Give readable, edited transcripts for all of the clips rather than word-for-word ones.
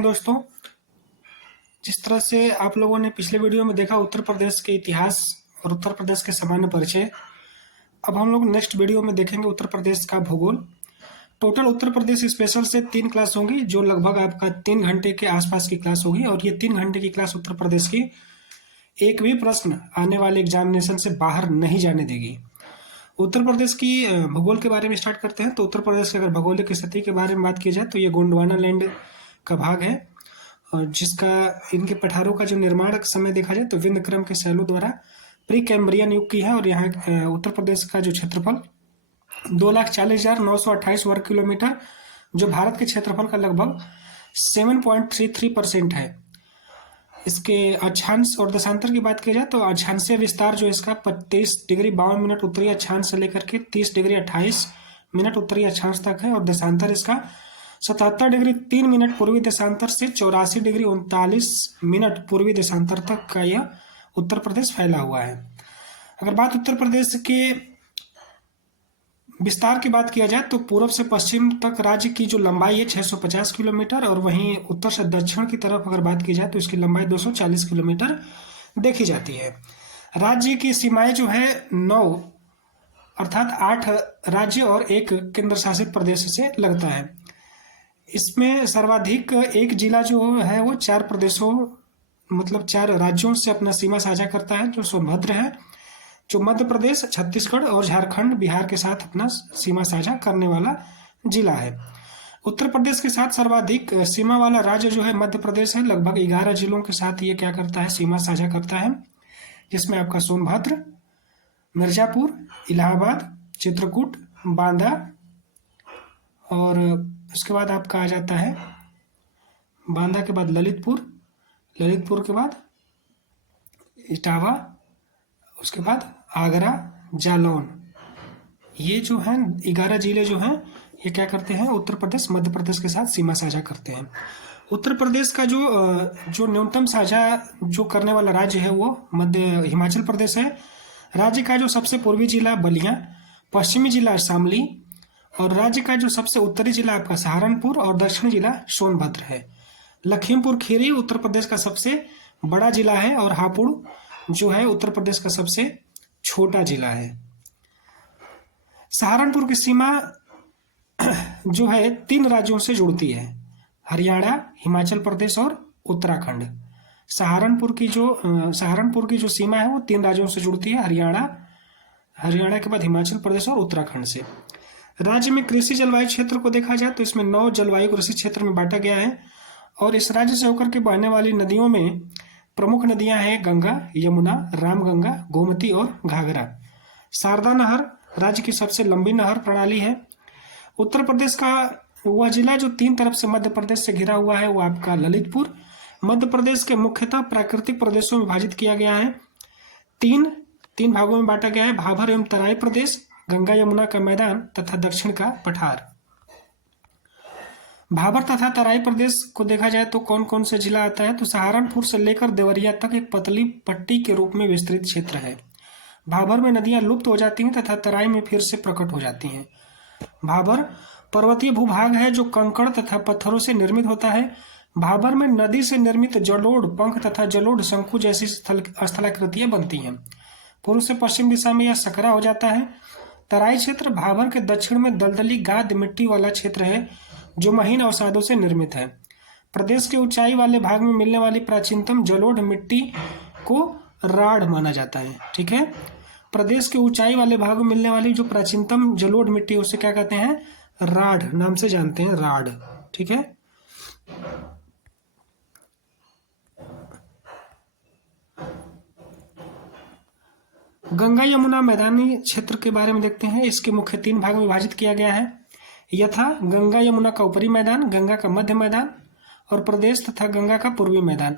हिंद दोस्तों। जिस तरह से आप लोगों ने पिछले वीडियो में देखा उत्तर प्रदेश के इतिहास और उत्तर प्रदेश के सामान्य परिचय, अब हम लोग नेक्स्ट वीडियो में देखेंगे उत्तर प्रदेश का भूगोल। टोटल उत्तर प्रदेश स्पेशल से 3 क्लास होंगी, जो लगभग आपका 3 घंटे के आसपास की क्लास होगी। और ये 3 घंटे की क्लास उत्तर प्रदेश की एक भी प्रश्न आने वाले एग्जामिनेशन से बाहर नहीं जाने देगी। उत्तर प्रदेश की भूगोल के बारे में स्टार्ट करते हैं। तो उत्तर प्रदेश की अगर भौगोलिक स्थिति के बारे में बात की जाए तो ये गोंडवाना लैंड का भाग है, और जिसका इनके पठारों का जो निर्माण समय देखा जाए तो विंध्य के शैलों द्वारा प्री कैम्ब्रियन युग की है। और यहाँ उत्तर प्रदेश का जो क्षेत्रफल 2,40,928 वर्ग किलोमीटर, जो भारत के क्षेत्रफल का लगभग 7.33% है। इसके अक्षांश और दशांतर की बात की जाए तो अक्षांशीय विस्तार जो इसका 23 डिग्री 52 मिनट उत्तरी अक्षांश से लेकर के 30 डिग्री 28 मिनट उत्तरी अक्षांश तक है। और देशांतर इसका 77 डिग्री 3 मिनट पूर्वी देशांतर से 84 डिग्री 39 मिनट पूर्वी देशांतर तक का यह उत्तर प्रदेश फैला हुआ है। अगर बात उत्तर प्रदेश के विस्तार की बात किया जाए तो पूर्व से पश्चिम तक राज्य की जो लंबाई है 650 किलोमीटर, और वहीं उत्तर से दक्षिण की तरफ अगर बात की जाए तो इसकी लंबाई 240 किलोमीटर देखी जाती है। राज्य की सीमाएं जो है 9 अर्थात 8 राज्य और 1 केंद्र शासित प्रदेश से लगता है। इसमें सर्वाधिक एक जिला जो है वो 4 प्रदेशों मतलब 4 राज्यों से अपना सीमा साझा करता है, जो सोनभद्र है, जो मध्य प्रदेश, छत्तीसगढ़ और झारखंड, बिहार के साथ अपना सीमा साझा करने वाला जिला है। उत्तर प्रदेश के साथ सर्वाधिक सीमा वाला राज्य जो है मध्य प्रदेश है। लगभग 11 जिलों के साथ ये क्या करता है, सीमा साझा करता है, जिसमें आपका सोनभद्र, मिर्जापुर, इलाहाबाद, चित्रकूट, बांदा, और उसके बाद आपका आ जाता है बांदा के बाद ललितपुर, ललितपुर के बाद इटावा, उसके बाद आगरा, जालौन। ये जो हैं 11 जिले जो हैं ये क्या करते हैं, उत्तर प्रदेश मध्य प्रदेश के साथ सीमा साझा करते हैं। उत्तर प्रदेश का जो न्यूनतम साझा जो करने वाला राज्य है वो मध्य हिमाचल प्रदेश है। राज्य का जो सबसे पूर्वी जिला बलिया, पश्चिमी जिला शामली, और राज्य का जो सबसे उत्तरी जिला आपका सहारनपुर और दक्षिणी जिला सोनभद्र है। लखीमपुर खीरी उत्तर प्रदेश का सबसे बड़ा जिला है, और हापुड़ जो है उत्तर प्रदेश का सबसे छोटा जिला है। सहारनपुर की सीमा जो है 3 राज्यों से जुड़ती है, हरियाणा, हिमाचल प्रदेश और उत्तराखंड। सहारनपुर की जो सीमा है वो 3 राज्यों से जुड़ती है, हरियाणा के बाद हिमाचल प्रदेश और उत्तराखंड से। राज्य में कृषि जलवायु क्षेत्र को देखा जाए तो इसमें 9 जलवायु कृषि क्षेत्र में बांटा गया है। और इस राज्य से होकर के बहने वाली नदियों में प्रमुख नदियां हैं गंगा, यमुना, रामगंगा, गोमती और घाघरा। शारदा नहर राज्य की सबसे लंबी नहर प्रणाली है। उत्तर प्रदेश का वह जिला जो 3 तरफ से मध्य प्रदेश से घिरा हुआ है वो आपका ललितपुर। मध्य प्रदेश के मुख्यतः प्राकृतिक प्रदेशों में विभाजित किया गया है, तीन भागों में बांटा गया है, भाबर एवं तराई प्रदेश, गंगा यमुना का मैदान तथा दक्षिण का पठार। भाबर तथा तराई प्रदेश को देखा जाए तो कौन कौन से जिला आता है, तो सहारनपुर से लेकर देवरिया तक एक पतली पट्टी के रूप में विस्तृत क्षेत्र है। भाबर में नदियां लुप्त हो जाती हैं तथा तराई में फिर से प्रकट हो जाती हैं। भाबर पर्वतीय भूभाग है जो कंकड़ तथा पत्थरों से निर्मित होता है। भाबर में नदी से निर्मित जलोढ़ पंख तथा जलोढ़ शंकु जैसी स्थलाकृतियां बनती हैं। पूर्व से पश्चिम दिशा में यह सकरा हो जाता है। तराई क्षेत्र भाबर के दक्षिण में दलदली गाद मिट्टी वाला क्षेत्र है जो महीन अवसादों से निर्मित है। प्रदेश के ऊंचाई वाले भाग में मिलने वाली प्राचीनतम जलोढ़ मिट्टी को राढ़ माना जाता है। ठीक है, प्रदेश के ऊंचाई वाले भाग में मिलने वाली जो प्राचीनतम जलोढ़ मिट्टी उसे क्या कहते हैं, राढ़ नाम से जानते हैं, राढ़। ठीक है, गंगा यमुना मैदानी क्षेत्र के बारे में देखते हैं। इसके मुख्य 3 भाग में विभाजित किया गया है, यथा गंगा यमुना का ऊपरी मैदान, गंगा का मध्य मैदान और प्रदेश तथा गंगा का पूर्वी मैदान।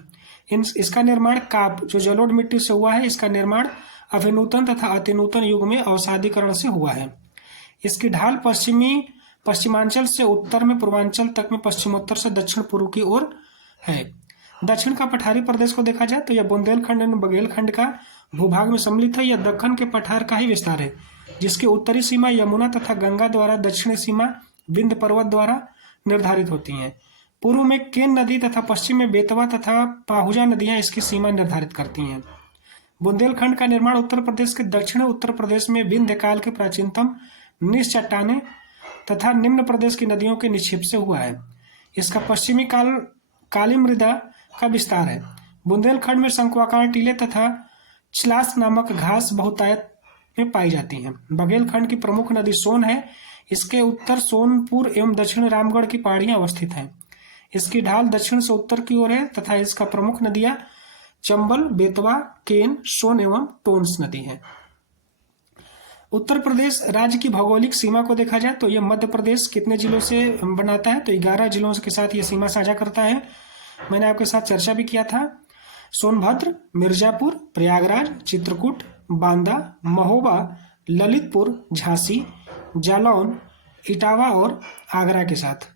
इसका निर्माण काप जो जलोढ़ मिट्टी से हुआ है, इसका निर्माण अभिनूतन तथा अतिनूतन युग में अवसादीकरण से हुआ है। इसकी ढाल पश्चिमांचल से उत्तर में पूर्वांचल तक में पश्चिमोत्तर से दक्षिण पूर्व की ओर है। दक्षिण का पठारी प्रदेश को देखा जाए तो यह बुंदेलखंड एवं बघेलखंड का भूभाग में सम्मिलित है। यह दक्कन के पठार का ही विस्तार है, जिसकी उत्तरी सीमा यमुना तथा गंगा द्वारा, दक्षिणी सीमा विंध्य पर्वत द्वारा निर्धारित होती हैं। पूर्व में केन नदी तथा पश्चिम में बेतवा तथा पाहुजा नदियां इसकी सीमा निर्धारित करती हैं। बुंदेलखंड का निर्माण उत्तर प्रदेश के दक्षिण उत्तर प्रदेश में विंध्य काल के प्राचीनतम निच चट्टाने तथा निम्न प्रदेश की नदियों के निक्षेप से हुआ है। इसका पश्चिमी काली मृदा का विस्तार है। बुंदेलखंड में शंक्वाकार टीले तथा चलास नामक घास बहुतायत में पाई जाती हैं। बघेलखंड की प्रमुख नदी सोन है। इसके उत्तर सोनपुर एवं दक्षिण रामगढ़ की पहाड़ियां अवस्थित हैं। इसकी ढाल दक्षिण से उत्तर की ओर है तथा इसका प्रमुख नदियां चंबल, बेतवा, केन, सोन एवं टोंस नदी है। उत्तर प्रदेश राज्य की भौगोलिक सीमा को देखा जाए तो यह मध्य प्रदेश कितने जिलों से बनाता है, तो 11 जिलों के साथ यह सीमा साझा करता है। मैंने आपके साथ चर्चा भी किया था। सोनभद्र, मिर्जापुर, प्रयागराज, चित्रकूट, बांदा, महोबा, ललितपुर, झांसी, जालौन, इटावा और आगरा के साथ।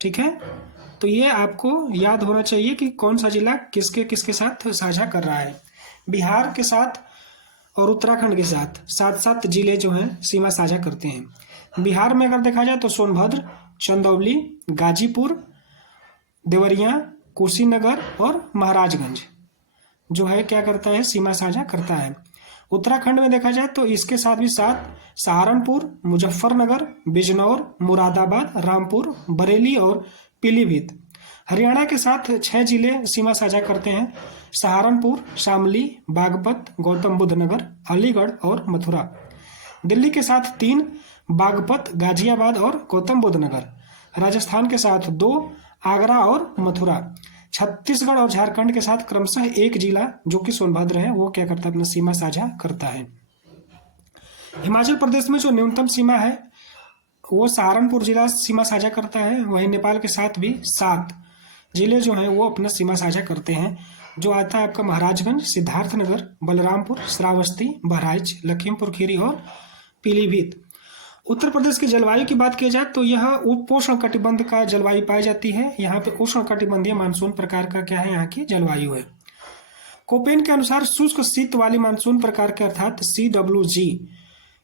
ठीक है, तो ये आपको याद होना चाहिए कि कौन सा जिला किसके किसके साथ साझा कर रहा है। बिहार के साथ और उत्तराखंड के साथ 7-7 जिले जो हैं सीमा साझा करते हैं। बिहार में अगर देखा जाए तो सोनभद्र, चंदौली, गाजीपुर, देवरिया, कुशीनगर और महाराजगंज जो है क्या करता है, सीमा साझा करता है। उत्तराखंड में देखा जाए तो इसके साथ भी 7 सहारनपुर, मुजफ्फरनगर, बिजनौर, मुरादाबाद, रामपुर, बरेली और पीलीभीत। हरियाणा के साथ 6 जिले सीमा साझा करते हैं। सहारनपुर, शामली, बागपत, गौतम बुद्ध नगर, अलीगढ़ और मथुरा। दिल्ली के साथ 3 बागपत, गाजियाबाद और गौतम बुद्ध नगर। राजस्थान के साथ 2 आगरा और मथुरा। छत्तीसगढ़ और झारखंड के साथ क्रमशः 1 जिला जो कि सोनभद्र है वो क्या करता है, अपना सीमा साझा करता है। हिमाचल प्रदेश में जो न्यूनतम सीमा है वो सहारनपुर जिला सीमा साझा करता है। वहीं नेपाल के साथ भी 7 जिले जो हैं वो अपना सीमा साझा करते हैं, जो आता है आपका महाराजगंज, सिद्धार्थनगर, बलरामपुर, श्रावस्ती, बहराइच, लखीमपुर खीरी और पीलीभीत। उत्तर प्रदेश की जलवायु की बात की जाए तो यह उपोष्ण कटिबंध का जलवायु पाई जाती है। यहाँ पे उष्ण कटिबंधीय मानसून प्रकार का क्या है, यहाँ की जलवायु है। कोपेन के अनुसार शुष्क शीत वाली मानसून प्रकार के अर्थात CWG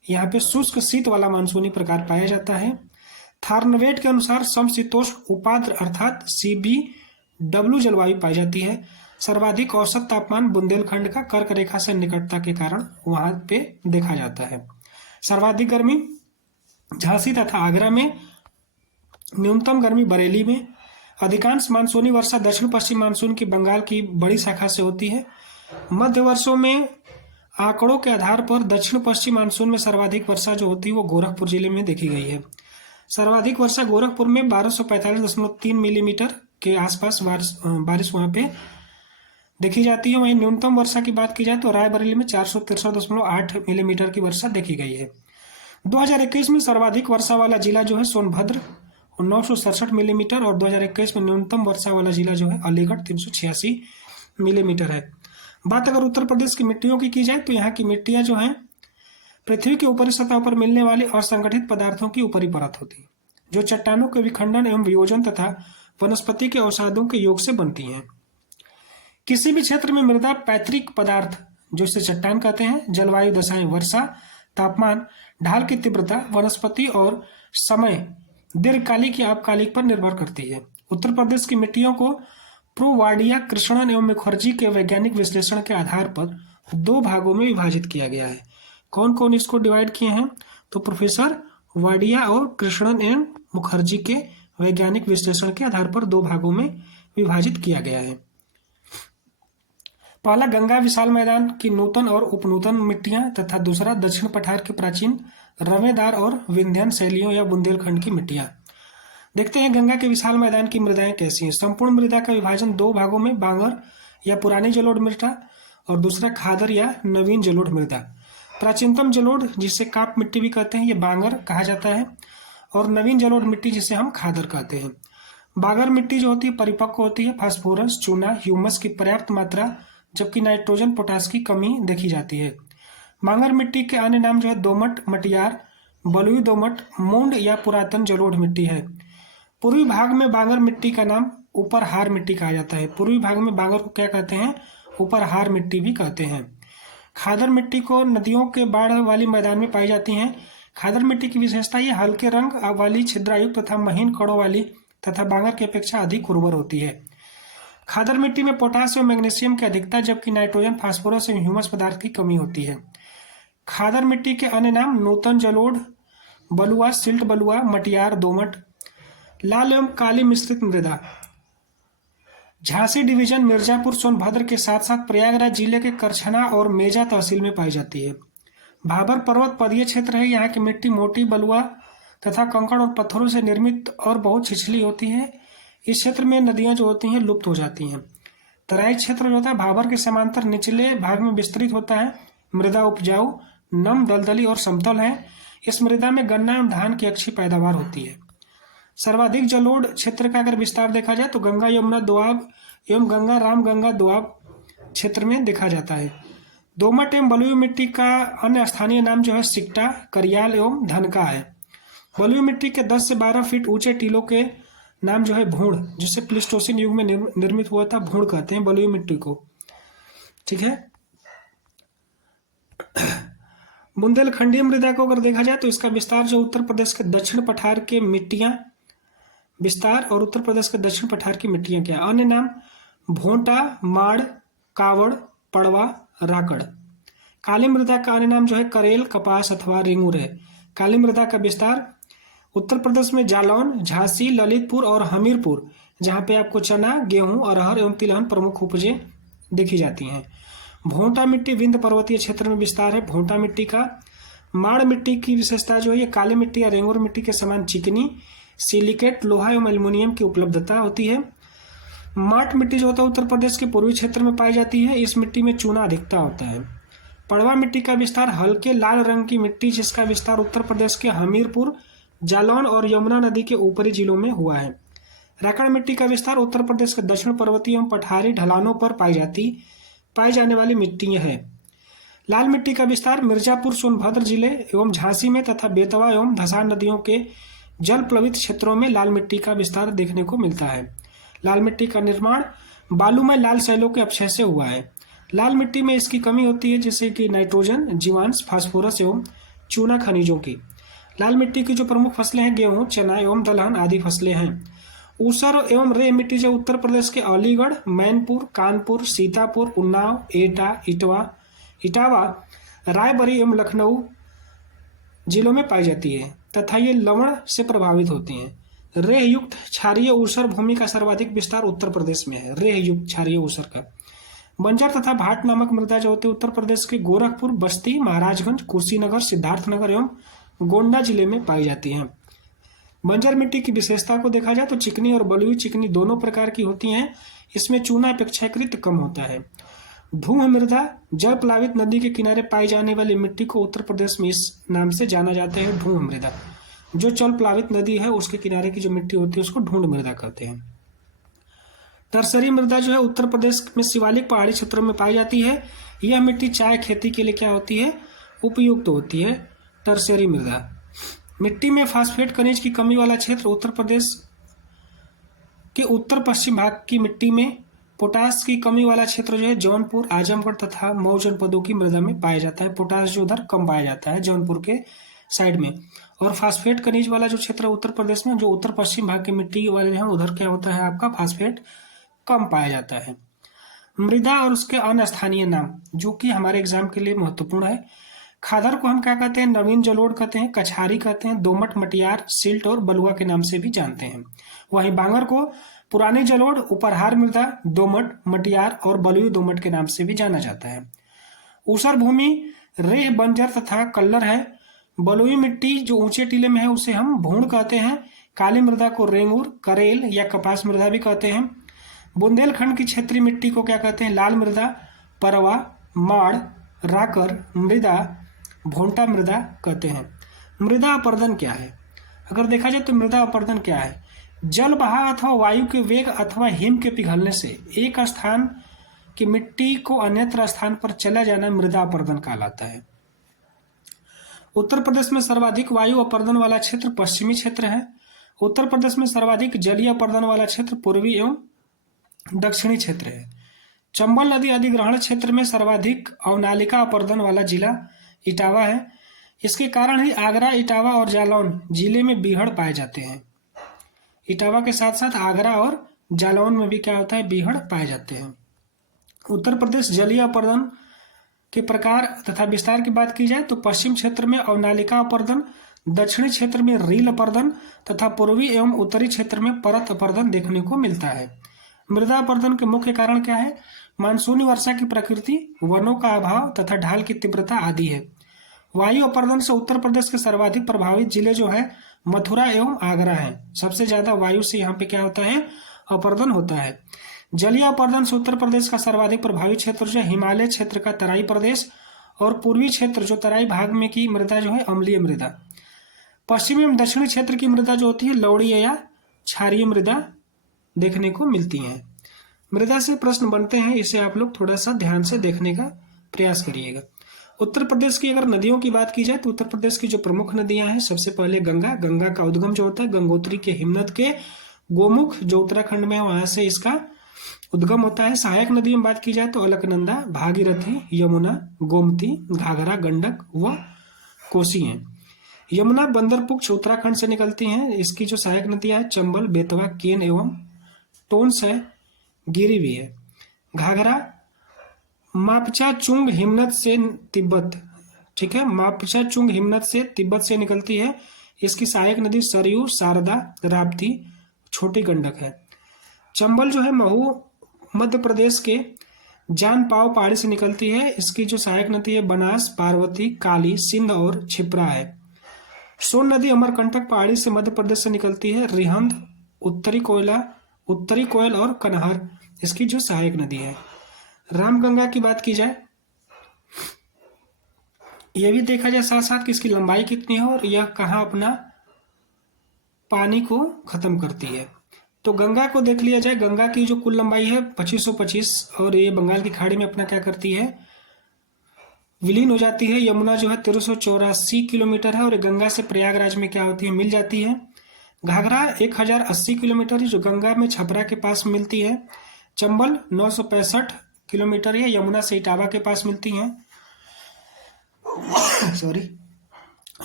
यहाँ पे शुष्क शीत वाला मानसूनी प्रकार पाया जाता है। थार्नवेट के अनुसार समशीतोष्ण उपाद्र अर्थात CBW जलवायु पाई जाती है। सर्वाधिक औसत तापमान बुंदेलखंड का कर्क रेखा से निकटता के कारण वहां पे देखा जाता है। सर्वाधिक गर्मी झांसी तथा आगरा में, न्यूनतम गर्मी बरेली में। अधिकांश मानसूनी वर्षा दक्षिण पश्चिम मानसून की बंगाल की बड़ी शाखा से होती है। मध्य वर्षों में आंकड़ों के आधार पर दक्षिण पश्चिम मानसून में सर्वाधिक वर्षा जो होती है वो गोरखपुर जिले में देखी गई है। सर्वाधिक वर्षा गोरखपुर में 1245.3 मिलीमीटर के आसपास बारिश वहां पे देखी जाती है। वहीं न्यूनतम वर्षा की बात की जाए तो रायबरेली में 463.8 मिलीमीटर की वर्षा देखी गई है। 2021 में सर्वाधिक वर्षा वाला जिला जो है सोनभद्र 967 मिलीमीटर और 2021 में न्यूनतम वर्षा वाला जिला जो है अलीगढ़ 386 मिलीमीटर है। बात अगर उत्तर प्रदेश की मिट्टियों की जाए तो यहाँ की मिट्टियां जो हैं पृथ्वी की ऊपरी सतह पर मिलने वाले असंगठित पदार्थों की ऊपरी परत होती है, जो चट्टानों के विखंडन एवं वियोजन तथा वनस्पति के अवसादों के योग से बनती हैं। किसी भी क्षेत्र में मृदा पैतृक पदार्थ जो इसे चट्टान कहते हैं, जलवायु दशाएं, वर्षा, तापमान, ढाल की तीव्रता, वनस्पति और समय दीर्घकालिक या अल्पकालिक पर निर्भर करती है। उत्तर प्रदेश की मिट्टियों को प्रोवाडिया, कृष्णन एवं मुखर्जी के वैज्ञानिक विश्लेषण के आधार पर 2 भागों में विभाजित किया गया है। कौन कौन इसको डिवाइड किए हैं, तो प्रोफेसर वाडिया और कृष्णन एवं मुखर्जी के वैज्ञानिक विश्लेषण के आधार पर 2 भागों में विभाजित किया गया है। पहला गंगा विशाल मैदान की नूतन और उपनूतन मिट्टियां तथा दूसरा दक्षिण पठार के प्राचीन रवेदार और विंध्यन शैलियों या बुंदेलखंड की मिट्टियां। देखते हैं गंगा के विशाल मैदान की मृदाएं कैसी हैं। संपूर्ण मृदा का विभाजन 2 भागों में, बांगर या पुरानी जलोढ़ मृदा और दूसरा खादर या नवीन जलोढ़ मृदा। प्राचीनतम जलोढ़ जिसे काप मिट्टी भी कहते हैं, ये बांगर कहा जाता है, और नवीन जलोढ़ मिट्टी जिसे हम खादर कहते हैं। बांगर मिट्टी जो होती है परिपक्व होती है, फास्फोरस, चूना, ह्यूमस की पर्याप्त मात्रा जबकि नाइट्रोजन, पोटास की कमी देखी जाती है। बांगर मिट्टी के अन्य नाम जो है दोमट, मटियार, बलुई दोमट, मूंड या पुरातन जलोढ़ मिट्टी है। पूर्वी भाग में बांगर मिट्टी का नाम ऊपरहार मिट्टी कहा जाता है। पूर्वी भाग में बांगर को क्या कहते हैं, ऊपरहार मिट्टी भी कहते हैं। खादर मिट्टी को नदियों के बाढ़ वाली मैदान में पाई जाती हैं। खादर मिट्टी की विशेषता ये हल्के रंग वाली छिद्रायुक्त तथा महीन कणों वाली तथा बांगर की अपेक्षा अधिक उर्वर होती है। खादर मिट्टी में पोटास और मैग्नीशियम की अधिकता, जबकि नाइट्रोजन, फास्फोरस एवं ह्यूमस पदार्थ की कमी होती है। खादर मिट्टी के अन्य नाम नूतन जलोढ़, बलुआ, सिल्ट बलुआ, मटियार, दोमट। लाल एवं काली मिश्रित मृदा झांसी डिवीजन, मिर्जापुर, सोनभद्र के साथ साथ प्रयागराज जिले के करछना और मेजा तहसील में पाई जाती है। भाबर पर्वत पदीय क्षेत्र है। यहाँ की मिट्टी मोटी, बलुआ तथा कंकड़ और पत्थरों से निर्मित और बहुत छिछली होती है। इस क्षेत्र में नदियां जो होती हैं लुप्त हो जाती हैं। तराई क्षेत्र जो होता है भाबर के समांतर निचले भाग में विस्तृत होता है। मृदा उपजाऊ, नम, दलदली और समतल है। इस मृदा में गन्ना एवं धान की अच्छी पैदावार होती है। सर्वाधिक जलोढ़ क्षेत्र का अगर विस्तार देखा जाए तो गंगा यमुना दोआब एवं गंगा राम गंगा दोआब क्षेत्र में देखा जाता है। दोमट एवं बलुई मिट्टी का अन्य स्थानीय नाम जो है सिकटा, करियाल एवं धनका है। बलुई मिट्टी के 10 से 12 फीट ऊंचे टीलों के नाम जो है भूण, जिससे प्लिस्टोसिन युग में निर्मित हुआ था, भूण कहते हैं बलुई मिट्टी को। ठीक है। बुंदेलखंडीय मृदा को अगर देखा जाए तो इसका विस्तार जो उत्तर प्रदेश के दक्षिण पठार के मिट्टियां, विस्तार और उत्तर प्रदेश के दक्षिण पठार की मिट्टियां क्या। अन्य नाम भोंटा, माड़, कावड़, पड़वा, राकड़। काली मृदा का अन्य नाम जो है करेल, कपास अथवा रेंगूर है। काली मृदा का विस्तार उत्तर प्रदेश में जालौन, झांसी, ललितपुर और हमीरपुर, जहां पे आपको चना, गेहूं, अरहर एवं तिलहन प्रमुख उपजें देखी जाती हैं। भोंटा मिट्टी विंध्य पर्वतीय क्षेत्र में विस्तार है भोंटा मिट्टी का। माड़ मिट्टी की विशेषता जो है ये काली मिट्टी या रेंगूर मिट्टी के समान चिकनी, सिलिकेट, लोहा एवं एल्युमिनियम की उपलब्धता होती है। माट मिट्टी जो होता है उत्तर प्रदेश के पूर्वी क्षेत्र में पाई जाती है। इस मिट्टी में चूना अधिकता होता है। पड़वा मिट्टी का विस्तार हल्के लाल रंग की मिट्टी, जिसका विस्तार उत्तर प्रदेश के हमीरपुर, जालौन और यमुना नदी के ऊपरी जिलों में हुआ है। राकड़ मिट्टी का विस्तार उत्तर प्रदेश के दक्षिण पर्वतीय एवं पठारी ढलानों पर पाई जाने वाली मिट्टी है। लाल मिट्टी का विस्तार मिर्जापुर, सोनभद्र जिले एवं झांसी में तथा बेतवा एवं धसान नदियों के जल प्लवित क्षेत्रों में लाल मिट्टी का विस्तार देखने को मिलता है। लाल मिट्टी का निर्माण बालू में लाल शैलों के अपक्षय से हुआ है। लाल मिट्टी में इसकी कमी होती है, जैसे कि नाइट्रोजन, जीवांश, फास्फोरस एवं चूना खनिजों की। लाल मिट्टी की जो प्रमुख फसलें हैं गेहूं, चना एवं दलहन आदि फसलें हैं। ऊसर एवं रेह मिट्टी जो उत्तर प्रदेश के अलीगढ़, मैनपुर, कानपुर, सीतापुर, उन्नाव, एटा, इटावा, रायबरेली एवं लखनऊ जिलों में पाई जाती है तथा ये लवण से प्रभावित होती हैं। रेह युक्त क्षारीय ऊसर भूमि का सर्वाधिक विस्तार उत्तर प्रदेश में है। रेह युक्त क्षारीय ऊसर का बंजर तथा भाट नामक मृदा जो होती है उत्तर प्रदेश के गोरखपुर, बस्ती, महाराजगंज, कुशीनगर, सिद्धार्थनगर एवं गोंडा जिले में पाई जाती हैं। बंजर मिट्टी की विशेषता को देखा जाए तो चिकनी और बलुई चिकनी दोनों प्रकार की होती हैं। इसमें चूना अपेक्षाकृत कम होता है। ढूंढ मृदा जल प्लावित नदी के किनारे पाई जाने वाली मिट्टी को उत्तर प्रदेश में इस नाम से जाना जाता है, ढूंढ मृदा। जो जल प्लावित नदी है उसके किनारे की जो मिट्टी होती है उसको ढूंढ मृदा कहते हैं। टर्सरी मृदा जो है उत्तर प्रदेश में शिवालिक पहाड़ी क्षेत्रों में पाई जाती है। यह मिट्टी चाय खेती के लिए क्या होती है, उपयुक्त होती है। टर्सरी मृदा मिट्टी में फास्फेट खनिज की कमी वाला क्षेत्र उत्तर प्रदेश के उत्तर पश्चिम भाग की मिट्टी में पोटास की कमी वाला क्षेत्र जो है जौनपुर, आजमगढ़ तथा मऊ जनपदों की मृदा में पाया जाता है। पोटास जो उधर कम पाया जाता है जौनपुर के साइड में। और फास्फेट खनिज वाला जो क्षेत्र है उत्तर प्रदेश में, जो उत्तर पश्चिम भाग की मिट्टी वाले हैं उधर क्या होता है आपका फास्फेट कम पाया जाता है। मृदा और उसके अन्य स्थानीय नाम जो कि हमारे एग्जाम के लिए महत्वपूर्ण है। खादर को हम क्या कहते हैं, नवीन जलोढ़ कहते हैं, कछारी कहते हैं, दोमट, मटियार, सिल्ट और बलुआ के नाम से भी जानते हैं। वहीं बांगर को पुरानी जलोढ़, उपरहार मृदा, दोमट, मटियार और बलुई दोमट के नाम से भी जाना जाता है। ऊसर भूमि रेह, बंजर तथा कल्लर है। बलुई मिट्टी जो ऊंचे टीले में है उसे हम भूण कहते हैं। काली मृदा को रेंगूर, करेल या कपास मृदा भी कहते हैं। बुंदेलखंड की क्षेत्रीय मिट्टी को क्या कहते हैं, लाल मृदा, परवा, माड़, राकर मृदा, भोंटा मृदा कहते हैं। मृदा अपर्दन क्या है, अगर देखा जाए तो मृदा अपर्दन क्या है, जल बहाव अथवा वायु के वेग अथवा हिम के पिघलने से एक स्थान की मिट्टी को अन्यत्र स्थान पर चला जाना मृदा अपर्दन कहलाता है। उत्तर प्रदेश में सर्वाधिक वायु अपर्दन वाला क्षेत्र पश्चिमी क्षेत्र है। उत्तर प्रदेश में सर्वाधिक जलीय अपर्दन वाला क्षेत्र पूर्वी एवं दक्षिणी क्षेत्र है। चंबल नदी अधिग्रहण क्षेत्र में सर्वाधिक अवनालिका अपर्दन वाला जिला इटावा है। इसके कारण ही आगरा, इटावा और जालौन जिले में बीहड़ पाए जाते हैं। इटावा के साथ साथ आगरा और जालौन में भी क्या होता है, बीहड़ पाए जाते हैं। उत्तर प्रदेश जलीय अपरदन के प्रकार तथा विस्तार की बात की जाए तो पश्चिम क्षेत्र में अवनालिका अपरदन, दक्षिणी क्षेत्र में रील अपरदन तथा पूर्वी एवं उत्तरी क्षेत्र में परत अपरदन देखने को मिलता है। मृदा अपरदन के मुख्य कारण क्या है? मानसूनी वर्षा की प्रकृति, वनों का अभाव तथा ढाल की तीव्रता आदि है। वायु अपरदन से उत्तर प्रदेश के सर्वाधिक प्रभावित जिले जो है मथुरा एवं आगरा है। सबसे ज्यादा वायु से यहाँ पे क्या होता है, अपरदन होता है। जलीय अपरदन से उत्तर प्रदेश का सर्वाधिक प्रभावित क्षेत्र जो हिमालय क्षेत्र का तराई प्रदेश और पूर्वी क्षेत्र जो तराई भाग में की मृदा जो है अम्लीय मृदा। पश्चिमी एवं दक्षिणी क्षेत्र की मृदा जो होती है लवणीय या क्षारीय मृदा देखने को मिलती है। मृदा से प्रश्न बनते हैं, इसे आप लोग थोड़ा सा ध्यान से देखने का प्रयास करिएगा। उत्तर प्रदेश की अगर नदियों की बात की जाए तो उत्तर प्रदेश की जो प्रमुख नदियां हैं, सबसे पहले गंगा। गंगा का उद्गम जो होता है गंगोत्री के हिमनद के गोमुख जो उत्तराखंड में है वहां से इसका उद्गम होता है। सहायक नदी में बात की जाए तो अलकनंदा, भागीरथी, यमुना, गोमती, घाघरा, गंडक व कोसी हैं। यमुना बंदरपुक्ष उत्तराखंड से निकलती हैं। इसकी जो सहायक नदियां है चंबल, बेतवा, केन एवं टोंस है, गिरी भी है। घाघरा मापचा चुंग हिमनद से तिब्बत, ठीक है, मापचा चुंग हिमनद से तिब्बत से निकलती है। इसकी सहायक नदी सरयू, शारदा, राप्ती, छोटी गंडक है। चंबल जो है महू मध्य प्रदेश के जानपाव पहाड़ी से निकलती है। इसकी जो सहायक नदी है बनास, पार्वती, काली, सिंध और छिप्रा है। सोन नदी अमरकंटक पहाड़ी से मध्य प्रदेश से निकलती है। रिहंद, उत्तरी कोयल और कनहर इसकी जो सहायक नदी है। रामगंगा की बात की जाए, यह भी देखा जाए साथ साथ कि इसकी लंबाई कितनी है और यह कहाँ अपना पानी को खत्म करती है। तो गंगा को देख लिया जाए। गंगा की जो कुल लंबाई है 2525 और ये बंगाल की खाड़ी में अपना क्या करती है, विलीन हो जाती है। यमुना जो है 1384 किलोमीटर है और गंगा से प्रयागराज में क्या होती है, मिल जाती है। घाघरा 1080 किलोमीटर जो गंगा में छपरा के पास मिलती है। चंबल 965 किलोमीटर है, यमुना से इटावा के पास मिलती है। सॉरी।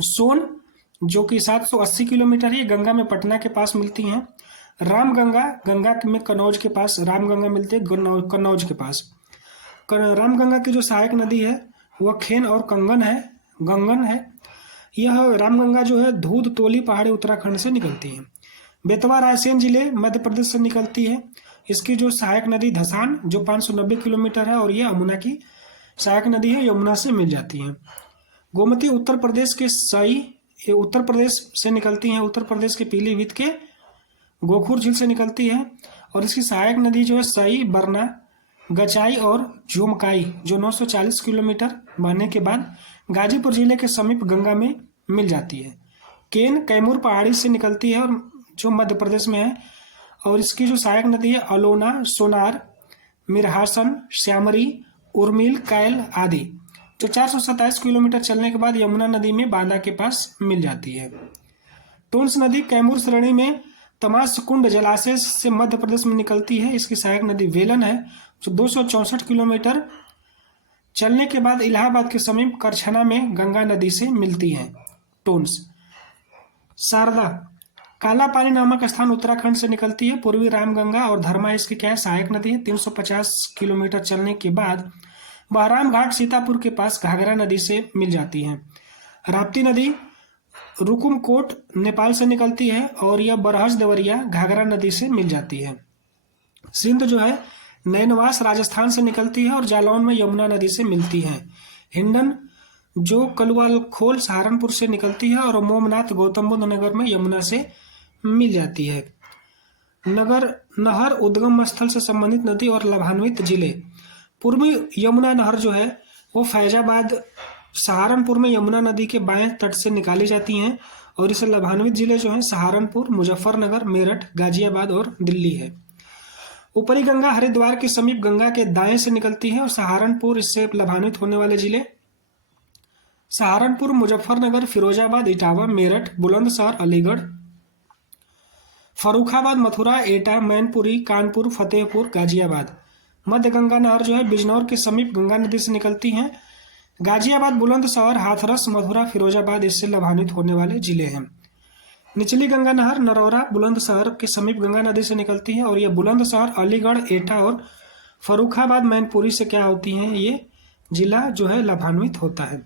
सोन जो कि 780 किलोमीटर है, गंगा में पटना के पास मिलती हैं। रामगंगा, गंगा में कन्नौज के पास रामगंगा मिलती है, कन्नौज के पास। रामगंगा की जो सहायक नदी है वह खेन और गंगन है। यह रामगंगा जो है धूध तोली पहाड़ी उत्तराखंड से निकलती है। बेतवा रायसेन जिले मध्य प्रदेश से निकलती है। इसकी जो सहायक नदी धसान जो 590 किलोमीटर है और ये यमुना की सहायक नदी है, यमुना से मिल जाती है। गोमती उत्तर प्रदेश के ये उत्तर प्रदेश से निकलती हैं। उत्तर प्रदेश के पीलीभीत के गोखुर झील से निकलती है और इसकी सहायक नदी जो है सई, बरना, गचाई और झुमकाई जो 940 किलोमीटर बहने के बाद गाजीपुर जिले के समीप गंगा में मिल जाती है। केन कैमूर पहाड़ी से निकलती है और जो मध्य प्रदेश में है और इसकी जो सहायक नदी है अलोना, सोनार, मिरहासन, श्यामरी, उर्मिल, कैल आदि जो 427 किलोमीटर चलने के बाद यमुना नदी में बांदा के पास मिल जाती है। टोंस नदी कैमूर श्रेणी में तमास कुंड जलाशय से मध्य प्रदेश में निकलती है। इसकी सहायक नदी वेलन है जो 264 किलोमीटर चलने के बाद इलाहाबाद के समीप करछना में गंगा नदी से मिलती है। टोंस शारदा काला पानी नामक स्थान उत्तराखंड से निकलती है। पूर्वी रामगंगा और धर्मा इसकी क्या है, सहायक नदी है। 350 किलोमीटर चलने के बाद बहराम घाट सीतापुर के पास घाघरा नदी से मिल जाती है। राप्ती नदी रुकुमकोट नेपाल से निकलती है और यह बरहज देवरिया घाघरा नदी से मिल जाती है। सिंध जो है नैनवास राजस्थान से निकलती है और जालौन में यमुना नदी से मिलती है। हिंडन जो कलवालखोल सहारनपुर से निकलती है और मोमनाथ गौतम बुद्ध नगर में यमुना से मिल जाती है। नहर उद्गम स्थल से संबंधित नदी और लाभान्वित जिले, पूर्वी यमुना नहर जो है वो फैजाबाद सहारनपुर में यमुना नदी के बाएं तट से निकाली जाती हैं और इसे लाभान्वित जिले जो हैं सहारनपुर, मुजफ्फरनगर, मेरठ, गाजियाबाद और दिल्ली है। ऊपरी गंगा हरिद्वार के समीप गंगा के दाएं से निकलती है और सहारनपुर इससे लाभान्वित होने वाले जिले सहारनपुर, मुजफ्फरनगर, फिरोजाबाद, इटावा, मेरठ, बुलंदशहर, अलीगढ़, फर्रुखाबाद, मथुरा, एटा, मैनपुरी, कानपुर, फतेहपुर, गाजियाबाद। मध्य गंगा नहर जो है बिजनौर के समीप गंगा नदी से निकलती हैं। गाजियाबाद, बुलंदशहर, हाथरस, मथुरा, फिरोजाबाद इससे लाभान्वित होने वाले जिले हैं। निचली गंगा नहर नरौरा बुलंदशहर के समीप गंगा नदी से निकलती है और ये बुलंदशहर अलीगढ़, एटा और फर्रुखाबाद, मैनपुरी से क्या होती हैं, ये जिला जो है लाभान्वित होता है।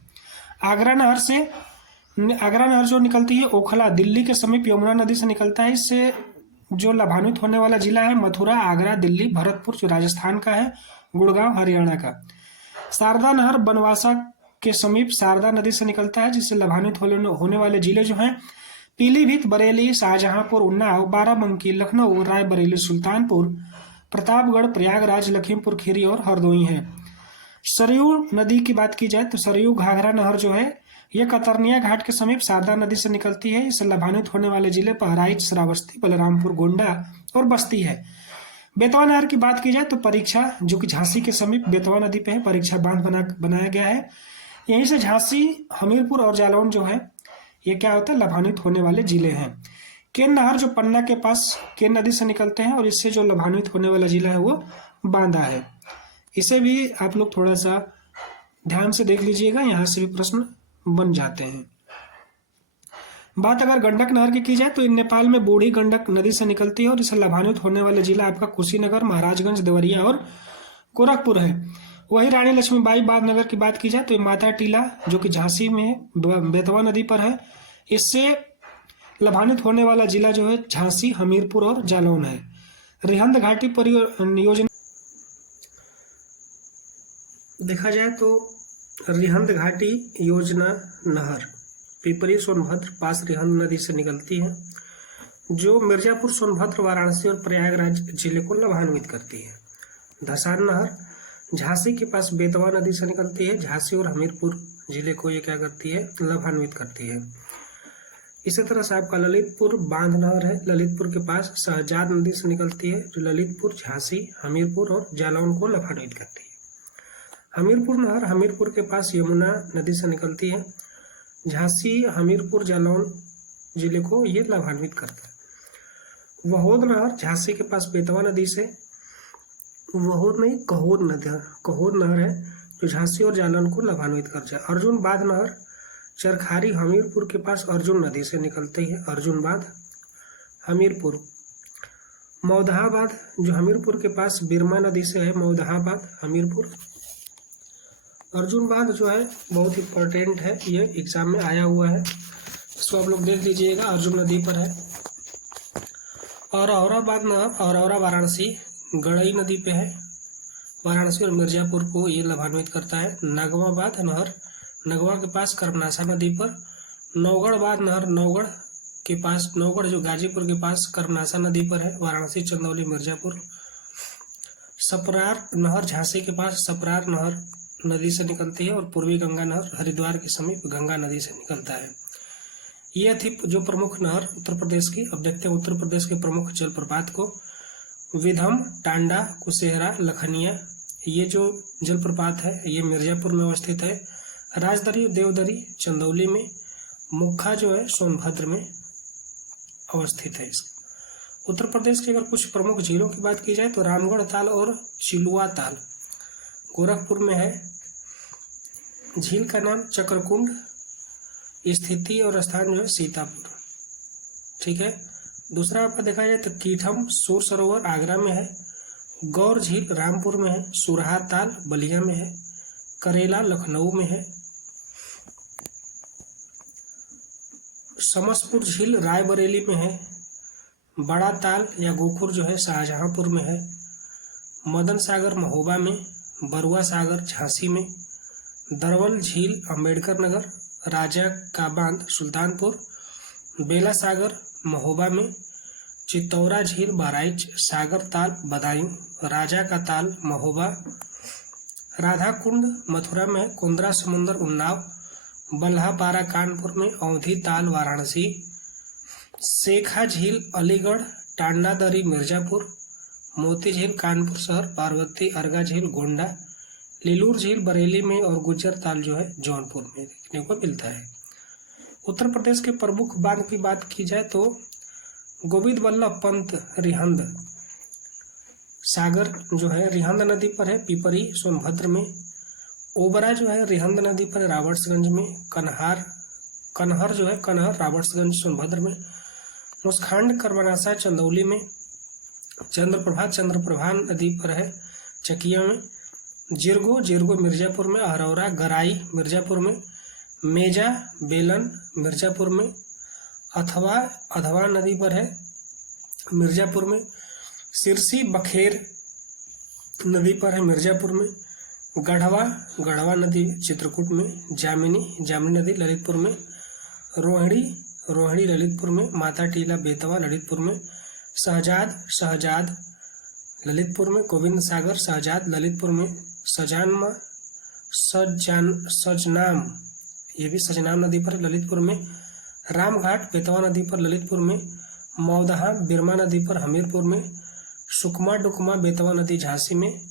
आगरा नहर जो निकलती है ओखला, दिल्ली के समीप यमुना नदी से निकलता है। इससे जो लाभान्वित होने वाला जिला है मथुरा, आगरा, दिल्ली, भरतपुर जो राजस्थान का है, गुड़गांव हरियाणा का। शारदा नहर बनवासा के समीप शारदा नदी से निकलता है, जिससे लाभान्वित होने वाले जिले जो हैं पीलीभीत, बरेली, शाहजहांपुर, उन्नाव, बाराबंकी, लखनऊ, रायबरेली, सुल्तानपुर, प्रतापगढ़, प्रयागराज, लखीमपुर खीरी और हरदोई है। सरयू नदी की बात की जाए तो सरयू घाघरा नहर जो है यह कतरनिया घाट के समीप शारदा नदी से निकलती है। इससे लाभान्वित होने वाले जिले बहराइच, श्रावस्ती, बलरामपुर, गोंडा और बस्ती है। बेतवा नहर की बात की जाए तो परीक्षा, जो कि झांसी के समीप बेतवा नदी पे है, परीक्षा बांध बनाया गया है। यहीं से झांसी, हमीरपुर और जालौन जो है ये क्या होता है, लाभान्वित होने वाले जिले हैं। केन नहर जो पन्ना के पास केन नदी से निकलते हैं और इससे जो लाभान्वित होने वाला जिला है वो बांदा है। इसे भी आप लोग थोड़ा सा ध्यान से देख लीजिएगा, यहाँ से भी प्रश्न बन जाते हैं। बात अगर गंडक नहर की जाए तो नेपाल में बूढ़ी गंडक नदी से निकलती है और इससे लाभान्वित होने वाले जिला आपका कुशीनगर, महाराजगंज, देवरिया और गोरखपुर है। वही रानी लक्ष्मीबाई बाग नगर की बात की जाए तो माता टीला जो कि झांसी में बेतवा नदी पर है, इससे लाभान्वित होने वाला जिला जो है झांसी, हमीरपुर और जालौन है। रिहंद घाटी परियोजना देखा जाए तो रिहंद घाटी योजना नहर पिपरी सोनभद्र पास रिहंद नदी से निकलती है, जो मिर्जापुर, सोनभद्र, वाराणसी और प्रयागराज जिले को लाभान्वित करती है। धसान नहर झांसी के पास बेतवा नदी से निकलती है, झांसी और हमीरपुर जिले को ये क्या करती है, लाभान्वित करती है। इसी तरह से आपका ललितपुर बांध नहर है, ललितपुर के पास शहजाद नदी से निकलती है, जो ललितपुर, झांसी, हमीरपुर और जालौन को लाभान्वित करती है। हमीरपुर नहर हमीरपुर के पास यमुना नदी से निकलती है, झांसी, हमीरपुर, जालौन जिले को ये लाभान्वित करता है। वहोद नहर झांसी के पास बेतवा नदी से, कहोद नहर है जो झांसी और जालौन को लाभान्वित करता है। अर्जुन बांध नहर चरखारी हमीरपुर के पास अर्जुन नदी से निकलती है, अर्जुन बांध हमीरपुर। मौदहाबाद जो हमीरपुर के पास बिरमा नदी से है, मौदहाबाद, हमीरपुर। अर्जुन बांध जो है बहुत इंपॉर्टेंट है, ये एग्जाम में आया हुआ है, इसको आप लोग देख लीजिएगा, अर्जुन नदी पर है। और औरंगाबाद नहर औरौरा वाराणसी गड़ई नदी पे है, वाराणसी और मिर्जापुर को ये लाभान्वित करता है। नागवाबाद नहर नगवा के पास कर्मनासा नदी पर। नौगढ़बाद नहर नौगढ़ के पास, नौगढ़ जो गाजीपुर के पास कर्मनासा नदी पर है, वाराणसी, चंदौली, मिर्जापुर। सपरार नहर झांसी के पास सपरार नहर नदी से निकलती है और पूर्वी गंगा नहर हरिद्वार के समीप गंगा नदी से निकलता है। ये थी जो प्रमुख नहर उत्तर प्रदेश की। अब देखते हैं उत्तर प्रदेश के प्रमुख जलप्रपात को। विधम, टांडा, कुशेहरा, लखनिया, ये जो जलप्रपात है ये मिर्जापुर में अवस्थित है। राजदरी, देवदरी चंदौली में। मुखा जो है सोनभद्र में अवस्थित है। उत्तर प्रदेश के अगर कुछ प्रमुख झीलों की बात की जाए तो रामगढ़ ताल और चिलुआ ताल गोरखपुर में है। झील का नाम चक्रकुंड, स्थिति और स्थान जो है सीतापुर। ठीक है। दूसरा आपका देखा जाए तो कीथम सूर सरोवर आगरा में है। गौर झील रामपुर में है। सुरहा ताल बलिया में है। करेला लखनऊ में है। समसपुर झील रायबरेली में है। बड़ा ताल या गोखुर जो है शाहजहांपुर में है। मदन सागर महोबा में। बरुआ सागर झांसी में। दरवल झील अम्बेडकर नगर। राजा का बांध सुल्तानपुर। बेला सागर महोबा में। चित्तौरा झील बहराइच। सागर ताल बदायूं। राजा का ताल महोबा। राधा कुंड मथुरा में। कुंद्रा समुंदर उन्नाव। बल्हापारा कानपुर में। औंधी ताल वाराणसी। शेखा झील अलीगढ़। टांडा दरी मिर्जापुर। मोती झील कानपुर शहर। पार्वती अर्गा झील गोंडा। लीलूर झील बरेली में और गुज्जर ताल जो है जौनपुर में देखने को मिलता है। उत्तर प्रदेश के प्रमुख बांध की बात की जाए तो गोविंद वल्लभ पंत रिहंद सागर जो है रिहंद नदी पर है, पिपरी सोनभद्र में। ओबरा जो है रिहंद नदी पर राबर्ट्सगंज में। कन्हर जो है कन्हर राबर्ट्सगंज सोनभद्र में। मुसखांड कर्मनाशा चंदौली में। चंद्रप्रभा नदी पर है चकिया में। जिरगो मिर्जापुर में। अहरौरा गराई मिर्जापुर में। मेजा बेलन मिर्जापुर में। अथवा नदी पर है मिर्जापुर में। सिरसी बखेर नदी पर है मिर्जापुर में। गढ़वा नदी चित्रकूट में। जामिनी नदी ललितपुर में। रोहिणी ललितपुर में। माता टीला बेतवा ललितपुर में। शहजाद ललितपुर में। गोविंद सागर शहजाद ललितपुर में। सजनाम ये भी सजनाम नदी पर ललितपुर में। रामघाट बेतवा नदी पर ललितपुर में। मौदहा बिरमा नदी पर हमीरपुर में। सुकमा डुकमा बेतवा नदी झांसी में।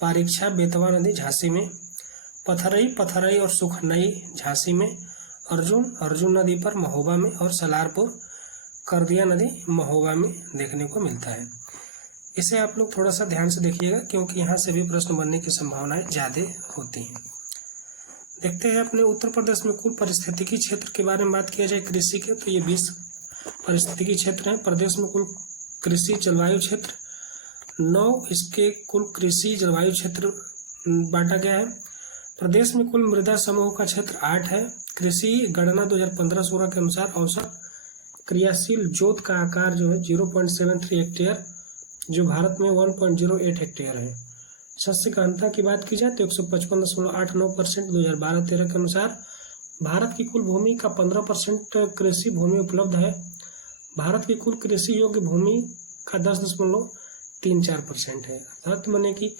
पारीक्षा बेतवा नदी झांसी में। पथरई और सुखनई झांसी में। अर्जुन नदी पर महोबा में। और सलारपुर करदिया नदी महोबा में देखने को मिलता है। इसे आप लोग थोड़ा सा ध्यान से देखिएगा क्योंकि यहाँ से भी प्रश्न बनने की संभावनाएं ज़्यादा होती हैं। देखते हैं अपने उत्तर प्रदेश में कुल पारिस्थितिकी क्षेत्र के बारे में बात किया जाए कृषि के, तो ये 20 पारिस्थितिकी क्षेत्र हैं। प्रदेश में कुल कृषि जलवायु क्षेत्र 9 इसके कुल कृषि जलवायु क्षेत्र बांटा गया है। प्रदेश में कुल मृदा समूह का क्षेत्र 8 है। कृषि गणना 2015-16 के अनुसार औसत क्रियाशील जोत का आकार जो है 0.73 हेक्टेयर, जो भारत में 1.08 हेक्टेयर है। शस्य घनता की बात की जाए तो 155.89% 2012-13 के अनुसार। भारत की कुल भूमि का 15% कृषि भूमि उपलब्ध है। भारत की कुल कृषि योग्य भूमि का 10.34% है। अर्थात माने कि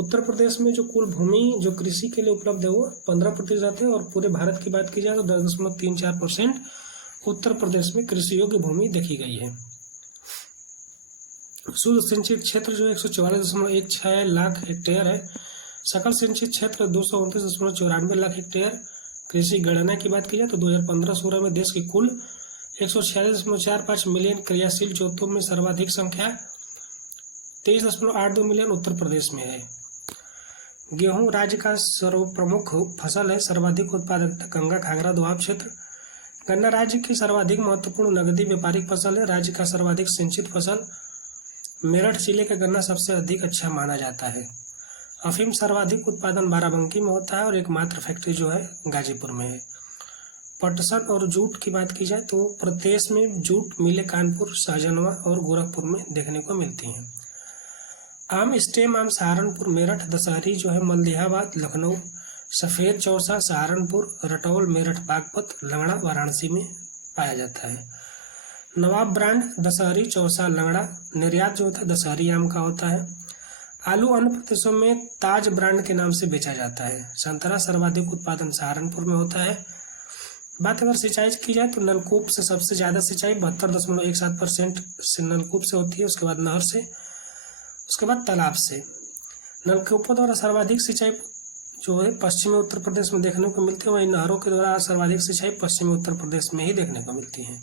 उत्तर प्रदेश में जो कुल भूमि जो कृषि के लिए उपलब्ध है वो 15% है, और पूरे भारत की बात की जाए तो 10.34% उत्तर प्रदेश में कृषि योग्य भूमि देखी गई है। शुद्ध सिंचित क्षेत्र जो 144.16 लाख हेक्टेयर है। सकल सिंचित क्षेत्र 229.94 लाख हेक्टेयर। कृषि गणना की बात की जाए तो 2015-16 में देश की कुल 146.45 मिलियन क्रियाशील जोतों में सर्वाधिक संख्या 23.82 मिलियन उत्तर प्रदेश में है। गेहूं राज्य का सर्वप्रमुख फसल है। सर्वाधिक उत्पादकता गंगा घाघरा दोआब क्षेत्र। गन्ना राज्य की सर्वाधिक महत्वपूर्ण नगदी व्यापारिक फसल है। राज्य का सर्वाधिक सिंचित फसल मेरठ जिले का गन्ना सबसे अधिक अच्छा माना जाता है। अफीम सर्वाधिक उत्पादन बाराबंकी में होता है और एकमात्र फैक्ट्री जो है गाजीपुर में है। पटसन और जूट की बात की जाए तो प्रदेश में जूट मिलें कानपुर, शाहजनवा और गोरखपुर में देखने को मिलती हैं। आम स्टेम आम सहारनपुर, मेरठ, दशहरी जो है मल्लिहाबाद, लखनऊ, सफ़ेद चौसा सहारनपुर, रटौल, मेरठ, बागपत, लंगड़ा वाराणसी में पाया जाता है। नवाब ब्रांड दशहरी, चौसा, लंगड़ा। निर्यात जो होता है दशहरी आम का होता है। आलू अन्य प्रदेशों में ताज ब्रांड के नाम से बेचा जाता है। संतरा सर्वाधिक उत्पादन सहारनपुर में होता है। बात अगर सिंचाई की जाए तो नलकूप से सबसे ज़्यादा सिंचाई 72.17% से नलकूप से होती है। उसके बाद नहर से, उसके बाद तालाब से। नलकूपों द्वारा सर्वाधिक सिंचाई जो है पश्चिमी उत्तर प्रदेश में देखने को मिलती है, वहीं नहरों के द्वारा सर्वाधिक सिंचाई पश्चिमी उत्तर प्रदेश में ही देखने को मिलती है।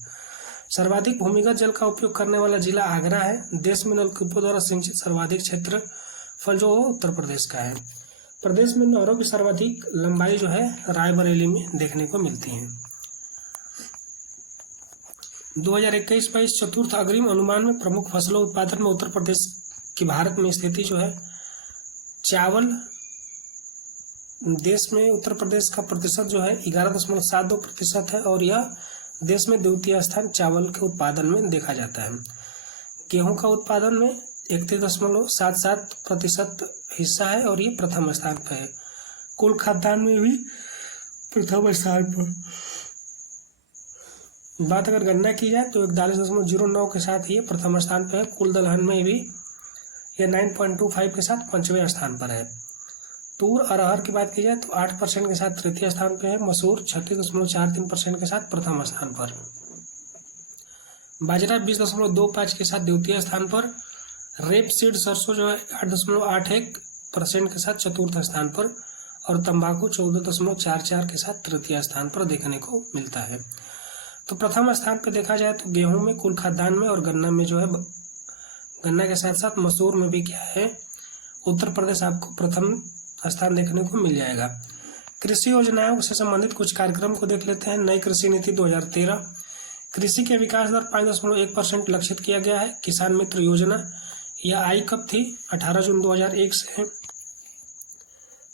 सर्वाधिक भूमिगत जल का उपयोग करने वाला जिला आगरा है। देश में नलकूपों द्वारा सिंचित सर्वाधिक क्षेत्रफल जो उत्तर प्रदेश का है। प्रदेश में नहरों की सर्वाधिक लंबाई जो है रायबरेली में देखने को मिलती है। 2021-22 चतुर्थ अग्रिम अनुमान में प्रमुख फसलों उत्पादन में उत्तर प्रदेश की भारत में स्थिति जो है चावल, देश में उत्तर प्रदेश का प्रतिशत जो है 11.72% है और यह देश में द्वितीय स्थान चावल के उत्पादन में देखा जाता है। गेहूं का उत्पादन में 31.77% हिस्सा है और ये प्रथम स्थान पर है। कुल खाद्यान्न में भी प्रथम स्थान पर। बात अगर गन्ना की जाए तो 41.09 के साथ ये प्रथम स्थान पर है। कुल दलहन में भी यह 9.25 के साथ 5वें स्थान पर है। तूर अरहर की बात की जाए तो 8% के साथ तृतीय स्थान पर है। मसूर 36.43% के साथ प्रथम स्थान पर। बाजरा 20.25 के साथ द्वितीय स्थान पर। रेपसीड सरसों जो है 8.81% के साथ चतुर्थ स्थान पर और तंबाकू 14.44 के साथ तृतीय स्थान पर देखने को मिलता है। तो प्रथम स्थान पर देखा जाए तो गेहूं में, कुल खाद्यान्न में और गन्ना में जो है, गन्ना के साथ साथ मसूर में भी क्या है, उत्तर प्रदेश आपको प्रथम स्थान देखने को मिल जाएगा। कृषि योजनाओं से संबंधित कुछ कार्यक्रम को देख लेते हैं। नई कृषि नीति 2013, कृषि के विकास दर 5.1% लक्षित किया गया है। किसान मित्र योजना यह आई कब थी? 18 जून 2001 से है।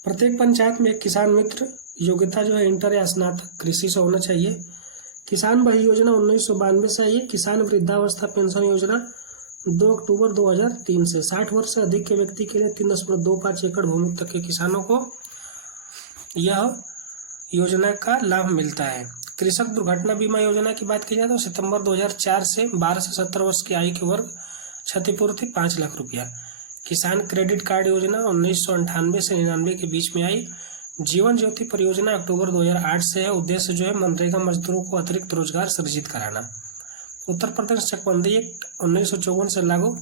प्रत्येक पंचायत में एक किसान मित्र योग्यता जो है इंटर या स्नातक कृषि से होना चाहिए। किसान भाई योजना 1992 से आई है। किसान वृद्धावस्था पेंशन योजना 2 अक्टूबर 2003 से 60 वर्ष से अधिक के व्यक्ति के लिए 3.25 एकड़ भूमि तक के किसानों को यह योजना का लाभ मिलता है। कृषक दुर्घटना बीमा योजना की बात की जाए तो सितंबर 2004 से 12 से 17 वर्ष की आयु के वर्ग क्षतिपूर्ति 5 लाख रुपया। किसान क्रेडिट कार्ड योजना 1998 से 99 के बीच में आई। जीवन ज्योति परियोजना अक्टूबर 2008 से है। उद्देश्य जो है मनरेगा मजदूरों को अतिरिक्त रोजगार सृजित कराना। उत्तर प्रदेश चकबंदी एक्ट 1954 से लागू।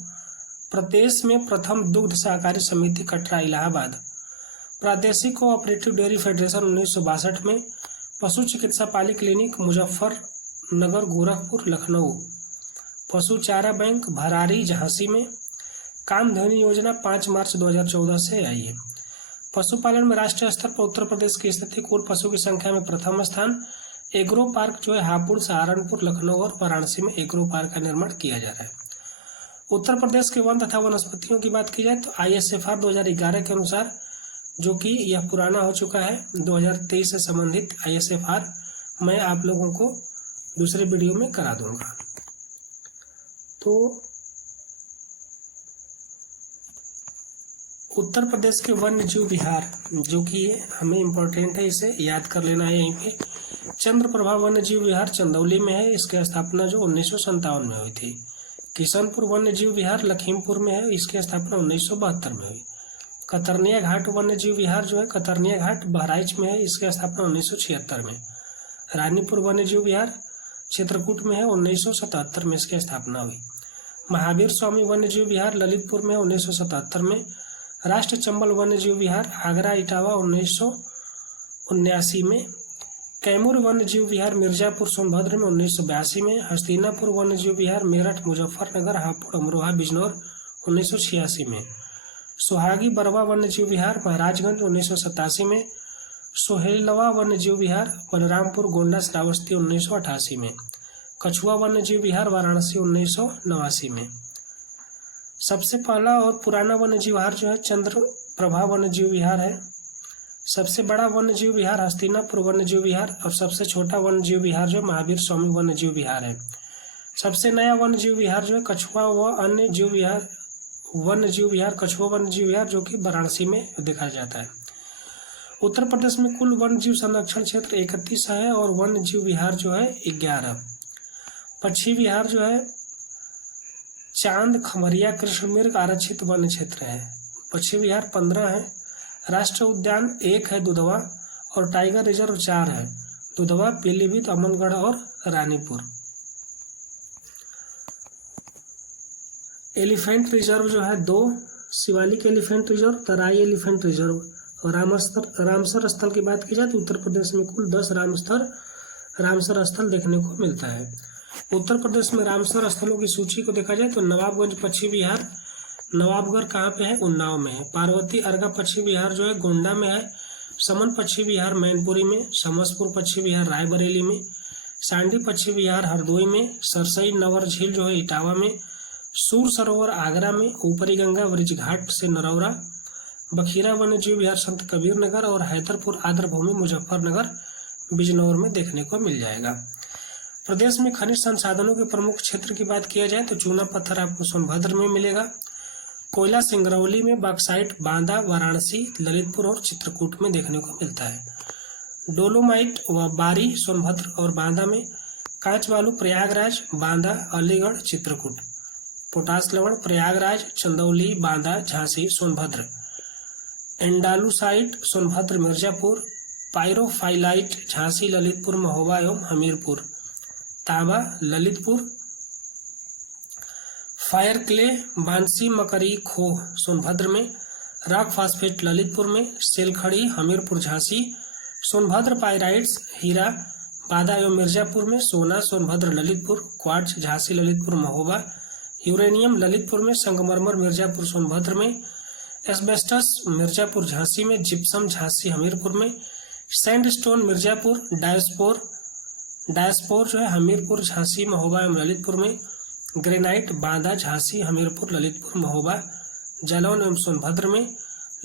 प्रदेश में प्रथम दुग्ध सहकारी समिति कटरा इलाहाबाद। प्रादेशिक कोऑपरेटिव डेयरी फेडरेशन 1962 में। पशु चिकित्सा पाली क्लिनिक मुजफ्फरनगर गोरखपुर लखनऊ। पशु चारा बैंक भरारी झांसी में। कामधेनु योजना 5 मार्च 2014 से आई है। पशुपालन में राष्ट्रीय स्तर पर उत्तर प्रदेश की स्थिति कुल पशु की संख्या में प्रथम स्थान। एग्रो पार्क जो है हापुड़ सहारनपुर लखनऊ और वाराणसी में एग्रो पार्क का निर्माण किया जा रहा है। उत्तर प्रदेश के वन तथा वनस्पतियों की बात की जाए तो ISFR 2011 के अनुसार, जो कि यह पुराना हो चुका है, 2023 से संबंधित ISFR मैं आप लोगों को दूसरे वीडियो में करा दूंगा। तो उत्तर प्रदेश के वन्य जीव विहार जो कि हमें इम्पोर्टेंट है, इसे याद कर लेना है। यहीं पे चंद्रप्रभा वन्य जीव विहार चंदौली में है। इसकी स्थापना जो 1957 में हुई थी। किशनपुर वन्य जीव विहार लखीमपुर में है। इसकी स्थापना 1972 में हुई। कतरनिया घाट वन्य जीव विहार जो है कतरनिया घाट बहराइच में है। इसकी स्थापना 1976 में। रानीपुर वन्य जीव विहार चित्रकूट में है। 1977 में इसकी स्थापना हुई। महावीर स्वामी वन्य जीव विहार ललितपुर में 1977 में। राष्ट्र चंबल वन्य जीव विहार आगरा इटावा 1979 में। कैमूर वन्य जीव विहार मिर्जापुर सोनभद्र में 1982 में। हस्तिनापुर वन्य जीव विहार मेरठ मुजफ्फरनगर हापुड़ अमरोहा बिजनौर 1986 में। सुहागी बरवा वन्य जीव विहार महाराजगंज 1987 में। सोहेलवा वन्य जीव विहार बलरामपुर गोंडा श्रावस्ती 1988 में। कछुआ वन्य जीव विहार वाराणसी 1989 में। सबसे पहला और पुराना वन्य जीव विहार जो है चंद्रप्रभा वन्य जीव विहार है। सबसे बड़ा वन्य जीव विहार हस्तिनापुर वन्य जीव विहार और सबसे छोटा वन्य जीव विहार जो महावीर स्वामी वन्य जीव विहार है। सबसे नया वन्य जीव विहार जो है कछुआ व अन्य जीव विहार वन्य जीव विहार कछुआ वन्य जीव विहार जो कि वाराणसी में देखा जाता है। उत्तर प्रदेश में कुल वन्य जीव संरक्षण क्षेत्र 31 है और वन्य जीव विहार जो है 11। पक्षी विहार जो है चांद खमरिया कृष्ण मृग आरक्षित वन्य क्षेत्र है। पक्षी विहार 15 है। राष्ट्रीय उद्यान 1 है दुधवा और टाइगर रिजर्व 4 है। दुधवा, पीलीभीत, अमनगढ़ और रानीपुर। एलिफेंट रिजर्व जो है 2, शिवालिक एलिफेंट रिजर्व, तराई एलिफेंट रिजर्व और रामसर स्थल की बात की जाए तो उत्तर प्रदेश में कुल 10 रामसर स्थल देखने को मिलता है। उत्तर प्रदेश में रामसर स्थलों की सूची को देखा जाए तो नवाबगंज पक्षी विहार नवाबगढ़ कहाँ पे है? उन्नाव में है। पार्वती अर्गा पक्षी विहार जो है गोंडा में है। समन पक्षी विहार मैनपुरी में। समसपुर पक्षी विहार रायबरेली में। सांडी पक्षी विहार हरदोई में। सरसई नवर झील जो है इटावा में। सूर सरोवर आगरा में। ऊपरी गंगा ब्रिज घाट से नरौरा। बखीरा वन्य जीव विहार संत कबीर नगर और हैदरपुर आर्द्रभूमि मुजफ्फरनगर बिजनौर में देखने को मिल जाएगा। प्रदेश में खनिज संसाधनों के प्रमुख क्षेत्र की बात किया जाए तो चूना पत्थर आपको सोनभद्र में मिलेगा। कोयला सिंगरौली में, बॉक्साइट बांदा, वाराणसी, ललितपुर और चित्रकूट में देखने को मिलता है। डोलोमाइट व बारी सोनभद्र और बांदा में। कांच बालू प्रयागराज, बांदा, अलीगढ़, चित्रकूट। पोटास लवण प्रयागराज, चंदौली, बांदा, झांसी, सोनभद्र। एंडालुसाइट सोनभद्र, मिर्जापुर। पायरोफाइलाइट झांसी, ललितपुर, महोबा एवं हमीरपुर। तांबा ललितपुर। फायर क्ले बांसी, मकरी, खोह सोनभद्र में। रॉक फास्फेट ललितपुर में। सेलखड़ी हमीरपुर, झांसी, सोनभद्र। पायराइट्स हीरा बांदा एवं मिर्जापुर में। सोना सोनभद्र, ललितपुर। क्वार्ट्ज झांसी, ललितपुर, महोबा। यूरेनियम ललितपुर में। संगमरमर मिर्जापुर, सोनभद्र में। एस्बेस्टस मिर्जापुर, झांसी में। जिप्सम झांसी, हमीरपुर में। सैंडस्टोन मिर्जापुर। डायोस्पोर डायस्पोर जो है हमीरपुर, झांसी, महोबा एवं ललितपुर में। ग्रेनाइट बांदा, झांसी, हमीरपुर, ललितपुर, महोबा, जालौन एवं सोनभद्र में।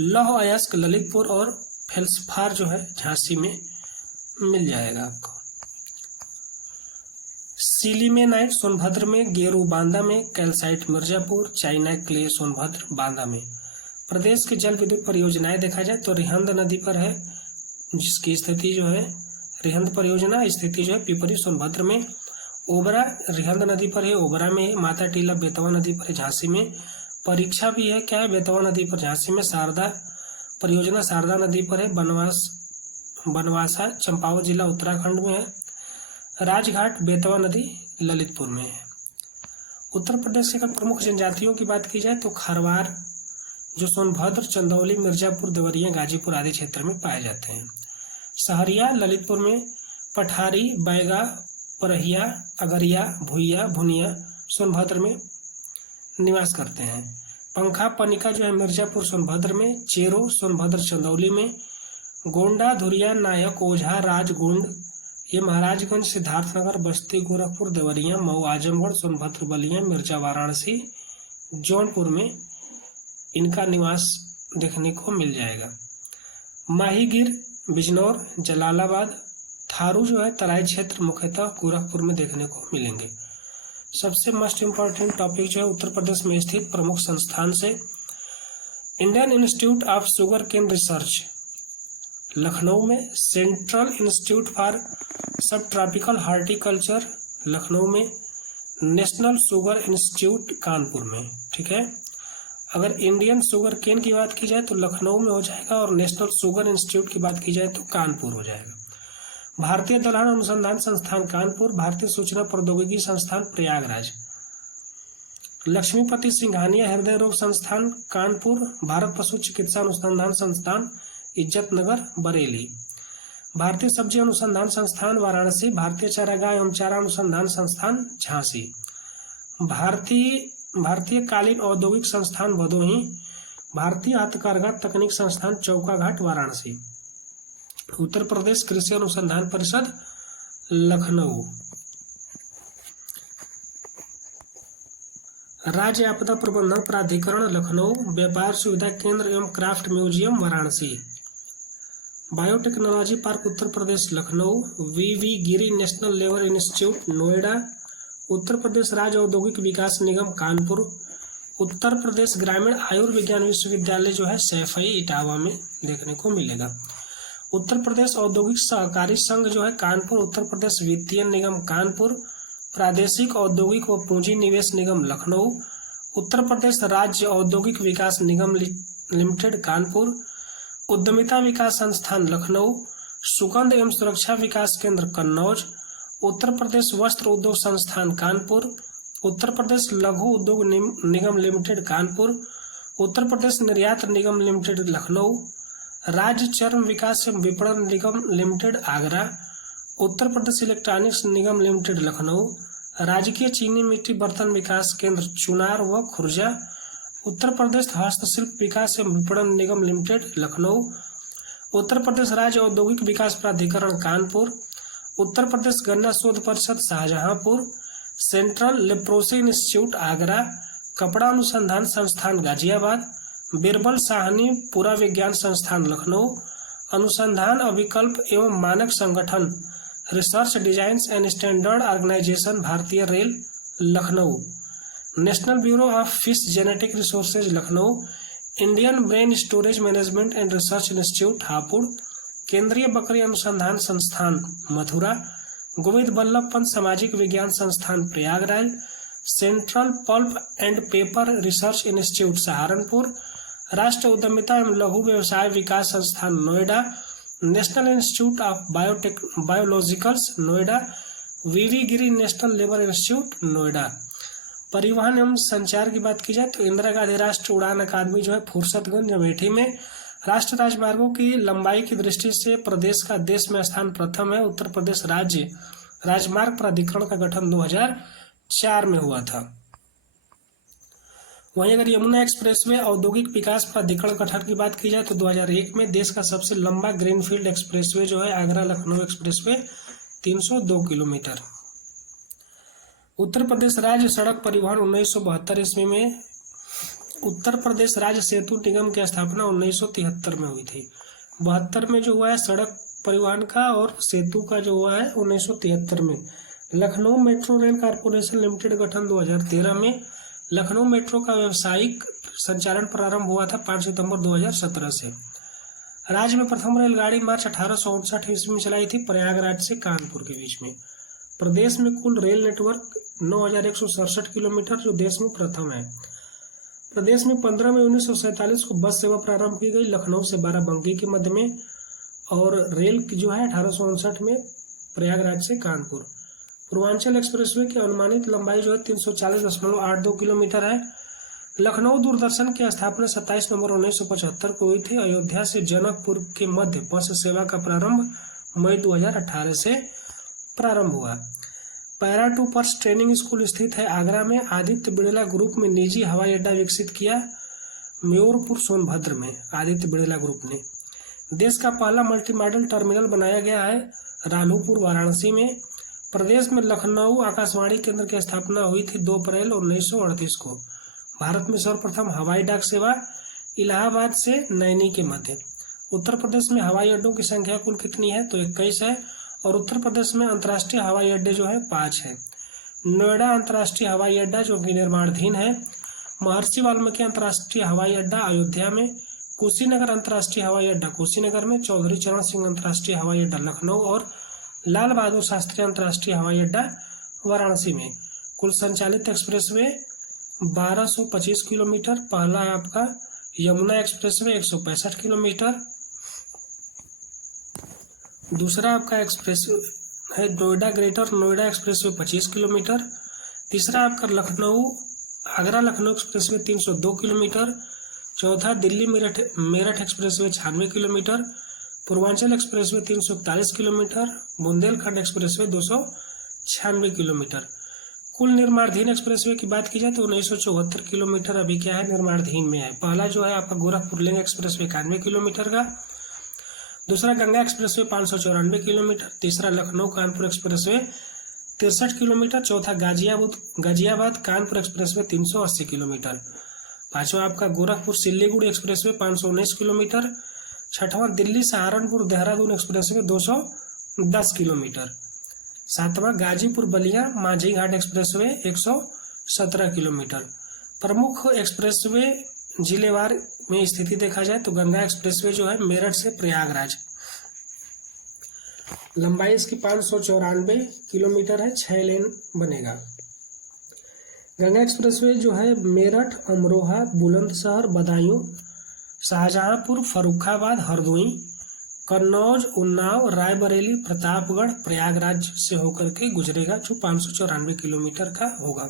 लौह अयस्क ललितपुर और फेल्सफार जो है झांसी में मिल जाएगा आपको। सिलीमेनाइट सोनभद्र में, गेरू बांदा में, calcite Mirzapur, China clay Sonbhadra Banda में। प्रदेश की जल विद्युत परियोजनाएं देखा जाए तो रिहंद नदी पर है, जिसकी स्थिति जो है रिहंद परियोजना स्थिति जो है पिपरी सोनभद्र में। ओबरा रिहंद नदी पर है, ओबरा में। माता टीला बेतवा नदी पर है, झांसी में। परीक्षा भी है, क्या है, बेतवा नदी पर, झांसी में। शारदा परियोजना शारदा नदी पर है, बनवासा चंपावत जिला उत्तराखंड में है। राजघाट बेतवा नदी ललितपुर में है। उत्तर प्रदेश के प्रमुख जनजातियों की बात की जाए तो खरवार जो सोनभद्र, चंदौली, मिर्जापुर, देवरिया, गाजीपुर आदि क्षेत्र में पाए जाते हैं। सहरिया ललितपुर में। पठारी, बैगा, परहिया, अगरिया, भुइया, भुनिया सोनभद्र में निवास करते हैं। पंखा पनिका जो है मिर्जापुर सोनभद्र में। चेरो सोनभद्र चंदौली में। गोंडा, धुरिया, नायक, ओझा, राजगुंड ये महाराजगंज, सिद्धार्थनगर, बस्ती, गोरखपुर, देवरिया, मऊ, आजमगढ़, सोनभद्र, बलिया, मिर्जा, वाराणसी, जौनपुर में इनका निवास देखने को मिल जाएगा। माहीगिर, बिजनौर, जलालाबाद, थारू जो है तराई क्षेत्र मुख्यतः गोरखपुर में देखने को मिलेंगे। सबसे मोस्ट इम्पोर्टेंट टॉपिक जो है उत्तर प्रदेश में स्थित प्रमुख संस्थान से Indian Institute of Sugar Cane Research Lucknow में। Central Institute for subtropical horticulture Lucknow में। नेशनल शुगर इंस्टीट्यूट कानपुर में। ठीक है, अगर इंडियन शुगर केन की बात की जाए तो लखनऊ में हो जाएगा और नेशनल शुगर इंस्टीट्यूट की बात की जाए तो कानपुर हो जाएगा। भारतीय दलहन अनुसंधान संस्थान कानपुर। भारतीय सूचना प्रौद्योगिकी संस्थान प्रयागराज। लक्ष्मीपति सिंघानिया हृदय रोग संस्थान कानपुर। भारत पशु चिकित्सा अनुसंधान संस्थान इज्जतनगर बरेली। भारतीय सब्जी अनुसंधान संस्थान वाराणसी। भारतीय चारागाह एवं चारा अनुसंधान संस्थान झांसी। भारतीय कालीन औद्योगिक संस्थान भदोही। भारतीय हथकरघा तकनीक संस्थान चौकाघाट वाराणसी। उत्तर प्रदेश कृषि अनुसंधान परिषद लखनऊ। राज्य आपदा प्रबंधन प्राधिकरण लखनऊ। व्यापार सुविधा केंद्र एवं craft museum Varanasi. Biotechnology park Uttar Pradesh Lucknow. V Giri national labour institute Noida. Uttar Pradesh राज्य औद्योगिक विकास निगम कानपुर। उत्तर प्रदेश ग्रामीण आयुर्विज्ञान विश्वविद्यालय जो है सैफई इटावा में देखने को मिलेगा। उत्तर प्रदेश औद्योगिक सहकारी संघ जो है कानपुर। उत्तर प्रदेश वित्तीय निगम कानपुर। प्रादेशिक औद्योगिक व पूंजी निवेश निगम लखनऊ। उत्तर प्रदेश राज्य औद्योगिक विकास निगम लिमिटेड कानपुर। उद्यमिता विकास संस्थान लखनऊ। सुगंध एवं सुरक्षा विकास केंद्र कन्नौज। उत्तर प्रदेश वस्त्र उद्योग संस्थान कानपुर। उत्तर प्रदेश लघु उद्योग निगम लिमिटेड कानपुर। उत्तर प्रदेश निर्यात निगम लिमिटेड लखनऊ। राज्य चर्म विकास एवं विपणन निगम लिमिटेड आगरा। उत्तर प्रदेश इलेक्ट्रॉनिक्स निगम लिमिटेड लखनऊ। राजकीय चीनी मिट्टी बर्तन विकास केंद्र चुनार व खुर्जा। उत्तर प्रदेश हस्तशिल्प विकास एवं विपणन निगम लिमिटेड लखनऊ। उत्तर प्रदेश राज्य औद्योगिक विकास प्राधिकरण कानपुर। उत्तर प्रदेश गन्ना शोध परिषद Shahjahanpur. Central leprosy institute Agra. कपड़ा अनुसंधान संस्थान गाजियाबाद। बिरबल साहनी पुरा विज्ञान संस्थान लखनऊ। अनुसंधान अभिकल्प एवं मानक संगठन research designs and standard organisation भारतीय rail Lucknow. National bureau of fish genetic resources Lucknow. Indian grain storage management and research institute Hapur. केंद्रीय बकरी अनुसंधान संस्थान मथुरा। गोविंद बल्लभ पंत सामाजिक विज्ञान संस्थान Prayagraj. Central Pulp and Paper Research Institute Saharanpur. राष्ट्रीय उद्यमिता एवं लघु व्यवसाय विकास संस्थान Noida. National Institute of Biologicals Noida. VV Giri national labour institute Noida. परिवहन एवं संचार की बात की जाए तो इंदिरा गांधी राष्ट्रीय उड़ान अकादमी जो है फुर्सतगंज अमेठी में। राष्ट्रीय राजमार्गों की लंबाई की दृष्टि से प्रदेश का देश में स्थान प्रथम है। उत्तर प्रदेश राज्य राजमार्ग प्राधिकरण का गठन 2004 में हुआ था। वहीं अगर यमुना एक्सप्रेसवे औद्योगिक विकास प्राधिकरण गठन की बात की जाए तो 2001 में देश का सबसे लंबा ग्रीनफील्ड एक्सप्रेसवे जो है आगरा लखनऊ एक्सप्रेसवे 302 किलोमीटर। उत्तर प्रदेश राज्य सड़क परिवहन 1972 ईस्वी में उत्तर प्रदेश राज्य सेतु निगम की स्थापना 1973 में हुई थी। 72 में जो हुआ है सड़क परिवहन का, और सेतु का जो हुआ है 1973 में। Lucknow metro rail corporation limited गठन 2013 में। लखनऊ मेट्रो का व्यावसायिक संचालन प्रारंभ हुआ था 5 सितंबर 2017 से। राज्य में प्रथम रेलगाड़ी मार्च 1859 ईस्वी में चलाई थी, प्रयागराज से कानपुर के बीच में। प्रदेश में कुल रेल नेटवर्क 9167 किलोमीटर, जो देश में प्रथम है। प्रदेश में 15 मई 1947 को बस सेवा प्रारंभ की गई, लखनऊ से बाराबंकी के मध्य में, और रेल जो है 1859 में प्रयागराज से कानपुर। पूर्वांचल एक्सप्रेसवे की अनुमानित लंबाई जो है 340.82 किलोमीटर है। लखनऊ दूरदर्शन की स्थापना 27 नवंबर 1975 को हुई थी। अयोध्या से जनकपुर के मध्य बस सेवा का प्रारंभ मई 2018 से प्रारंभ हुआ। Para two purse training school स्थित है आगरा में। आदित्य बिड़ला ग्रुप में निजी हवाई अड्डा विकसित किया म्योरपुर सोनभद्र में, आदित्य बिड़ला ग्रुप ने। देश का पहला मल्टी मॉडल टर्मिनल बनाया गया है रालूपुर वाराणसी में। प्रदेश में लखनऊ आकाशवाणी केंद्र की स्थापना हुई थी 2 अप्रैल 1938 को। भारत में सर्वप्रथम हवाई डाक सेवा इलाहाबाद से नैनी के मध्य। उत्तर प्रदेश में हवाई अड्डों की संख्या कुल कितनी है, तो 21 है, और उत्तर प्रदेश में अंतर्राष्ट्रीय हवाई अड्डे जो है 5 है। नोएडा अंतर्राष्ट्रीय हवाई अड्डा जो कि निर्माणाधीन है। महर्षि वाल्मीकि अंतर्राष्ट्रीय हवाई अड्डा अयोध्या में। कुशीनगर अंतर्राष्ट्रीय हवाई अड्डा कुशीनगर में। चौधरी चरण सिंह अंतर्राष्ट्रीय हवाई अड्डा लखनऊ, और लाल बहादुर शास्त्री अंतर्राष्ट्रीय हवाई अड्डा वाराणसी में। कुल संचालित एक्सप्रेसवे 1225 किलोमीटर। पहला है आपका यमुना एक्सप्रेसवे 165 किलोमीटर। दूसरा आपका एक्सप्रेस है Noida greater Noida expressway 25 kilometre. तीसरा आपका लखनऊ आगरा लखनऊ एक्सप्रेसवे 302 किलोमीटर। चौथा Delhi Meerut expressway 96 kilometre. Purvanchal expressway 341 kilometre. Bundelkhand expressway 296 kilometre. कुल निर्माणाधीन एक्सप्रेसवे की बात की जाए तो 1974 किलोमीटर अभी क्या है, निर्माणाधीन में है। पहला जो है आपका गोरखपुर लेंग एक्सप्रेसवे 91 किलोमीटर का। दूसरा गंगा एक्सप्रेसवे 594 किलोमीटर। तीसरा लखनऊ कानपुर एक्सप्रेसवे 63 किलोमीटर। चौथा गाजियाबाद कानपुर एक्सप्रेसवे 380 किलोमीटर। पांचवा आपका गोरखपुर सिल्लीगुड़ी एक्सप्रेसवे 519 किलोमीटर। छठवां दिल्ली सहारनपुर देहरादून एक्सप्रेसवे 210 किलोमीटर। सातवां गाजीपुर बलिया माझी घाट एक्सप्रेसवे 117 किलोमीटर। प्रमुख एक्सप्रेसवे जिलेवार में स्थिति देखा जाए तो गंगा एक्सप्रेसवे जो है मेरठ से प्रयागराज, लंबाई इसकी 594 किलोमीटर है, 6 लेन बनेगा। गंगा एक्सप्रेसवे जो है मेरठ, अमरोहा, बुलंदशहर, बदायूं, शाहजहांपुर, फर्रुखाबाद, हरदोई, कन्नौज, उन्नाव, रायबरेली, प्रतापगढ़, प्रयागराज से होकर के गुजरेगा, जो 594 किलोमीटर का होगा।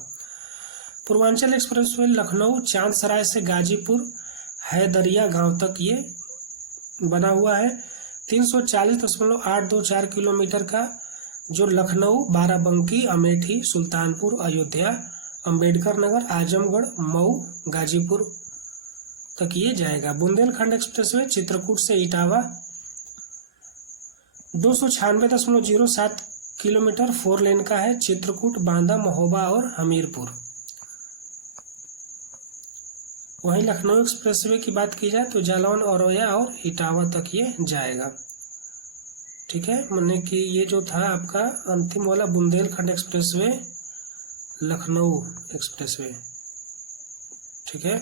पूर्वांचल एक्सप्रेसवे लखनऊ चांदसराय से गाजीपुर हैदरिया गांव तक ये बना हुआ है, 340.824 किलोमीटर का, जो लखनऊ, बाराबंकी, अमेठी, सुल्तानपुर, अयोध्या, अंबेडकर नगर, आजमगढ़, मऊ, गाजीपुर तक ये जाएगा। बुंदेलखंड एक्सप्रेसवे चित्रकूट से इटावा 296.07 किलोमीटर 4 लेन का है, चित्रकूट, बांदा, महोबा और हमीरपुर। वहीं लखनऊ एक्सप्रेसवे की बात की जाए तो जालौन, औरैया और इटावा तक ये जाएगा। ठीक है, माने कि ये जो था आपका अंतिम वाला बुंदेलखंड एक्सप्रेसवे, लखनऊ एक्सप्रेसवे। ठीक है,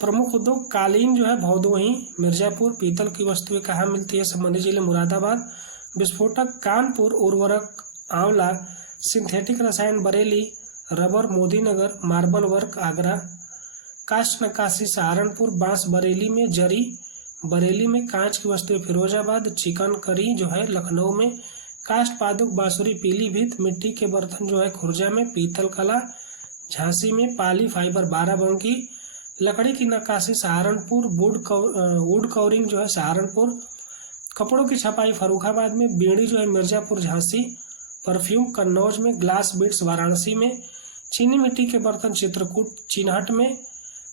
प्रमुख उद्योग कालीन जो है भदोही, मिर्जापुर, पीतल की वस्तुएं कहाँ मिलती है, संबंधित जिले मुरादाबाद, विस्फोटक कानपुर, उर्वरक आंवला, सिंथेटिक रसायन Bareilly, rubber Modinagar, marble work Agra, काष्ठ नक्काशी सहारनपुर, बांस बरेली में, जरी बरेली में, कांच की वस्तुएं फिरोजाबाद, चिकन करी जो है लखनऊ में, काष्ठ पादुक बांसुरी पीलीभीत, मिट्टी के बर्तन जो है खुर्जा में, पीतल कला झांसी में, पाली फाइबर बाराबंकी, लकड़ी की नक्काशी सहारनपुर, वुड कवरिंग जो है सहारनपुर, कपड़ों की छपाई फर्रुखाबाद में, बीड़ी जो है मिर्जापुर झांसी, परफ्यूम कन्नौज में, ग्लास बीड्स वाराणसी में, चीनी मिट्टी के बर्तन चित्रकूट चिन्हट में,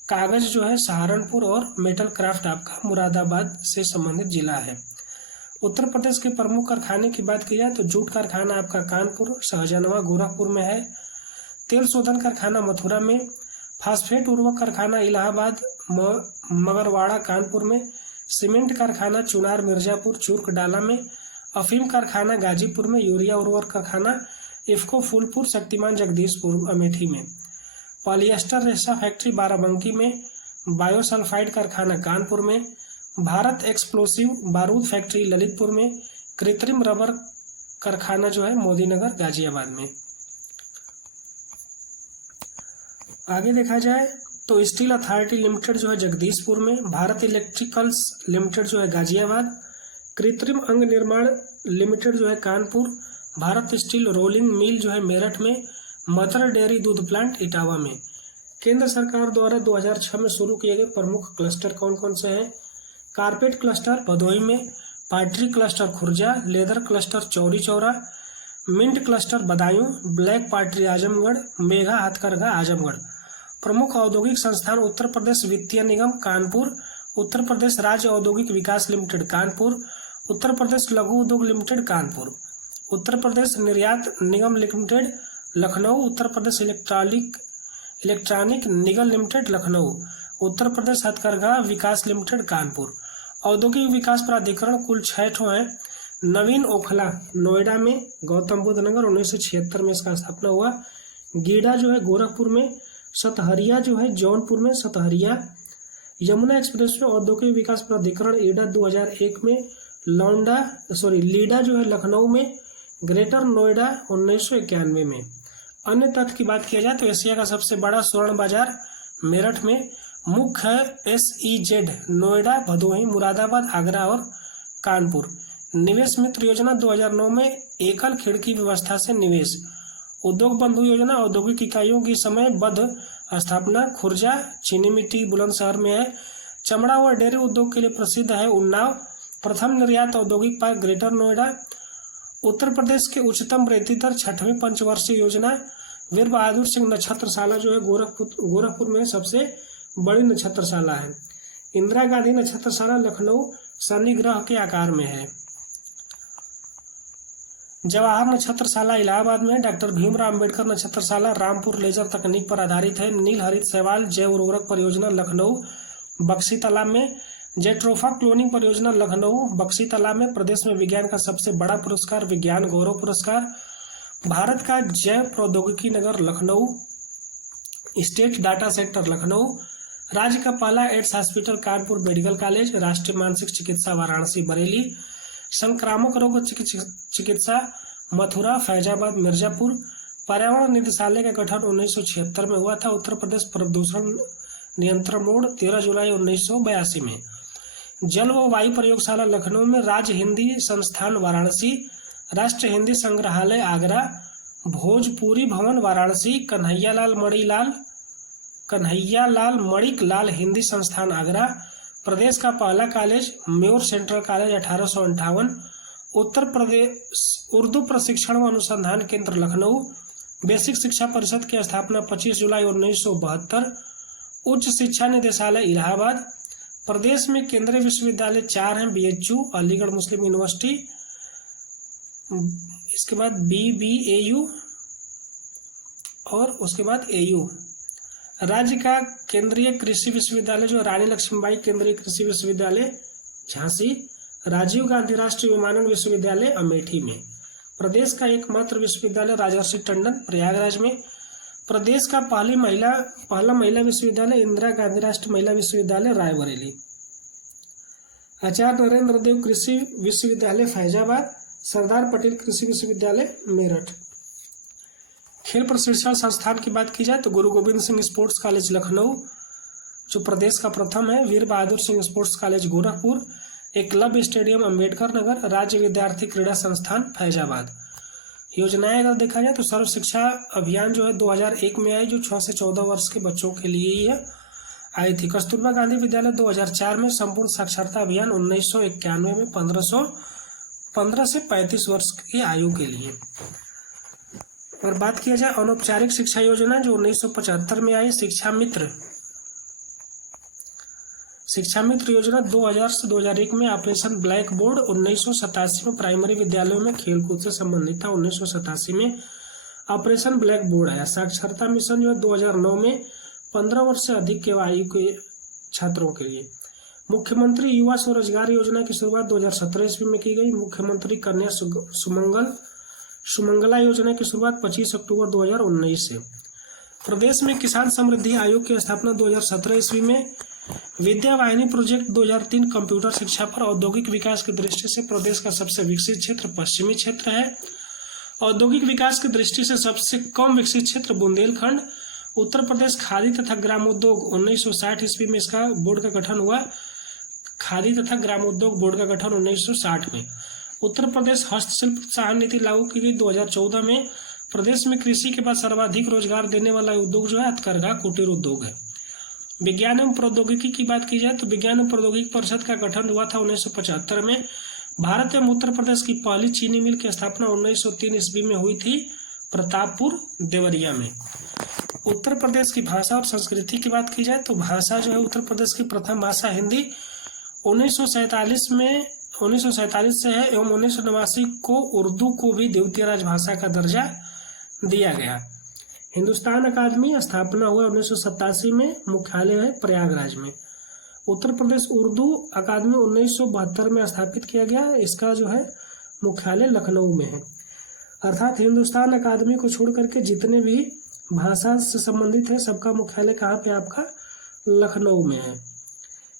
कागज जो है सहारनपुर और मेटल क्राफ्ट आपका मुरादाबाद से संबंधित जिला है। उत्तर प्रदेश के प्रमुख कारखाने की बात की जाए तो जूट कारखाना आपका कानपुर, सहजनवा गोरखपुर में है। तेल शोधन कारखाना मथुरा में। फास्फेट उर्वरक कारखाना इलाहाबाद, मगरवाड़ा कानपुर में। सीमेंट कारखाना चुनार मिर्जापुर चूर्क डाला में। अफीम कारखाना गाजीपुर में। यूरिया उर्वरक कारखाना इफ्को फूलपुर शक्तिमान जगदीशपुर अमेठी में। पॉलिएस्टर रेशा फैक्ट्री बाराबंकी में। बायोसल्फाइड कारखाना कानपुर में। भारत एक्सप्लोसिव बारूद फैक्ट्री ललितपुर में। कृत्रिम रबर कारखाना जो है मोदीनगर गाजियाबाद में। आगे देखा जाए तो स्टील अथॉरिटी लिमिटेड जो है जगदीशपुर में। भारत इलेक्ट्रिकल्स लिमिटेड जो है गाजियाबाद। कृत्रिम अंग निर्माण लिमिटेड जो है Kanpur. Bharat steel rolling mill जो है मेरठ में। मदर डेयरी दूध प्लांट इटावा में। केंद्र सरकार द्वारा 2006 में शुरू किए गए प्रमुख क्लस्टर कौन कौन से हैं? कारपेट क्लस्टर भदोही में। Pottery cluster Khurja. Leather cluster Chauri Chaura. Mint cluster Badaun. Black pottery Azamgarh. Mega हथकरघा आजमगढ़। प्रमुख औद्योगिक संस्थान उत्तर प्रदेश वित्तीय निगम कानपुर। उत्तर प्रदेश राज्य औद्योगिक विकास लिमिटेड कानपुर। उत्तर प्रदेश लघु उद्योग लिमिटेड कानपुर। उत्तर प्रदेश निर्यात निगम लिमिटेड लखनऊ। उत्तर प्रदेश इलेक्ट्रॉनिक निगम लिमिटेड लखनऊ। उत्तर प्रदेश हथकरघा विकास लिमिटेड कानपुर। औद्योगिक विकास प्राधिकरण कुल 6 ठो हैं। नवीन ओखला नोएडा में। गौतम बुद्ध नगर 1976 में इसका स्थापना हुआ। गीडा जो है गोरखपुर में। सतहरिया जो है जौनपुर में सतहरिया। यमुना एक्सप्रेस में औद्योगिक विकास प्राधिकरण ईडा 2001 में। लीडा जो है लखनऊ में। ग्रेटर नोएडा 1991 में। अन्य तथ्य की बात किया जाए तो एशिया का सबसे बड़ा स्वर्ण बाजार मेरठ में। मुख्य है SEZ नोएडा, भदोही, मुरादाबाद, आगरा और कानपुर। निवेश मित्र योजना 2009 में एकल खिड़की व्यवस्था से निवेश। उद्योग बंधु योजना औद्योगिक इकाइयों की समयबद्ध स्थापना। खुर्जा चीनी मिट्टी बुलंदशहर में है। चमड़ा व डेयरी उद्योग के लिए प्रसिद्ध है उन्नाव। प्रथम निर्यात औद्योगिक पार्क ग्रेटर नोएडा। उत्तर प्रदेश के उच्चतम रेती दर 6वीं पंचवर्षीय योजना। वीर बहादुर सिंह नक्षत्रशाला जो है गोरखपुर में सबसे बड़ी नक्षत्रशाला है। इंदिरा गांधी नक्षत्रशाला लखनऊ शनि ग्रह के आकार में है। जवाहर नक्षत्रशाला इलाहाबाद में। डॉक्टर भीमराव अंबेडकर नक्षत्रशाला रामपुर लेजर तकनीक पर आधारित है। नील हरित शैवाल जैव उर्वरक परियोजना लखनऊ बक्सी तालाब में। जेट्रोफा क्लोनिंग परियोजना लखनऊ बक्सी तालाब में। प्रदेश में विज्ञान का सबसे बड़ा पुरस्कार विज्ञान गौरव पुरस्कार। भारत का जैव प्रौद्योगिकी नगर Lucknow. State data centre Lucknow. राज्य का पहला AIDS hospital Kanpur medical college. राष्ट्रीय मानसिक चिकित्सा वाराणसी बरेली। संक्रामक रोग चिकित्सा मथुरा फैजाबाद मिर्जापुर। पर्यावरण निदेशालय का गठन 1976 में हुआ था। उत्तर प्रदेश प्रदूषण नियंत्रण बोर्ड 13 जुलाई 1982 में। जल व वायु प्रयोगशाला लखनऊ में। राज्य हिंदी संस्थान वाराणसी। राष्ट्रीय हिंदी संग्रहालय आगरा। भोजपुरी भवन वाराणसी। कन्हैयालाल मणिक लाल हिंदी संस्थान आगरा। प्रदेश का पहला college more central college 1858। Uttar Pradesh Urdu प्रशिक्षण व अनुसंधान केंद्र लखनऊ। बेसिक शिक्षा परिषद की स्थापना 25 जुलाई 1972। उच्च शिक्षा निदेशालय इलाहाबाद। प्रदेश में केंद्रीय विश्वविद्यालय 4 हैं। BHU अलीगढ़ मुस्लिम यूनिवर्सिटी। इसके बाद BBAU और उसके बाद AU। राज्य का केंद्रीय कृषि विश्वविद्यालय जो रानी लक्ष्मीबाई केंद्रीय कृषि विश्वविद्यालय झांसी। राजीव गांधी राष्ट्रीय विमानन विश्वविद्यालय अमेठी में। प्रदेश का एकमात्र विश्वविद्यालय राजर्षि टंडन प्रयागराज में। प्रदेश का पहला महिला विश्वविद्यालय इंदिरा गांधी राष्ट्रीय महिला विश्वविद्यालय रायबरेली। आचार्य नरेंद्र देव कृषि विश्वविद्यालय फैजाबाद। सरदार पटेल कृषि विश्वविद्यालय मेरठ। खेल प्रशिक्षण संस्थान की बात की जाए तो गुरु गोविंद सिंह स्पोर्ट्स कॉलेज लखनऊ जो प्रदेश का प्रथम है। Veer Bahadur Singh sports college Gorakhpur. Eklavya stadium Ambedkar Nagar. राज्य विद्यार्थी क्रीड़ा संस्थान फैजाबाद। योजनाएं अगर देखा जाए तो सर्व शिक्षा अभियान जो है 2001 में आई जो 6 से 14 वर्ष के बच्चों के लिए ही आई थी। कस्तूरबा गांधी विद्यालय 2004 में। संपूर्ण साक्षरता अभियान 1991 में 15 से 35 वर्ष की आयु के लिए। और बात किया जाए अनौपचारिक शिक्षा योजना जो 1975 में आई। शिक्षा मित्र शिक्षा मित्र योजना 2000 से 2001 में, ऑपरेशन ब्लैक बोर्ड 1987 में प्राइमरी विद्यालयों में खेलकूद से संबंधित था। 1987 में ऑपरेशन ब्लैक बोर्ड आया। साक्षरता मिशन जो है 2009 में 15 वर्ष से अधिक के आयु के छात्रों के लिए। मुख्यमंत्री युवा स्वरोजगार योजना की शुरुआत 2017 ईस्वी में की गई। मुख्यमंत्री कन्या सुमंगला योजना की शुरुआत 25 अक्टूबर 2019 से। प्रदेश में किसान समृद्धि आयोग की स्थापना 2017 ईस्वी में। विद्या वाहिनी प्रोजेक्ट 2003 कंप्यूटर शिक्षा पर। औद्योगिक विकास की दृष्टि से प्रदेश का सबसे विकसित क्षेत्र पश्चिमी क्षेत्र है। औद्योगिक विकास की दृष्टि से सबसे कम विकसित क्षेत्र बुंदेलखंड। उत्तर प्रदेश खादी तथा ग्रामोद्योग 1960 ईस्वी में इसका बोर्ड का गठन हुआ। खादी तथा ग्रामोद्योग बोर्ड का गठन 1960 में। उत्तर प्रदेश हस्तशिल्प प्रोत्साहन नीति लागू की गई 2014 में। प्रदेश में कृषि के बाद सर्वाधिक रोजगार देने वाला उद्योग जो है हथकरघा कुटीर उद्योग है। विज्ञान एवं प्रौद्योगिकी की बात की जाए तो विज्ञान एवं प्रौद्योगिकी परिषद का गठन हुआ था 1975 में। भारत एवं उत्तर प्रदेश की पहली चीनी मिल की स्थापना 1903 ईस्वी में हुई थी प्रतापपुर देवरिया में। उत्तर प्रदेश की भाषा और संस्कृति की बात की जाए तो भाषा जो है उत्तर प्रदेश की प्रथम भाषा हिंदी 1947 से है एवं 1989 को उर्दू को भी द्वितीय राजभाषा का दर्जा दिया गया। हिंदुस्तान अकादमी स्थापना हुआ 1987 में। मुख्यालय है प्रयागराज में। उत्तर प्रदेश उर्दू अकादमी 1972 में स्थापित किया गया। इसका जो है मुख्यालय लखनऊ में है। अर्थात हिंदुस्तान अकादमी को छोड़ करके जितने भी भाषा से संबंधित है सबका मुख्यालय कहाँ पे आपका लखनऊ में है।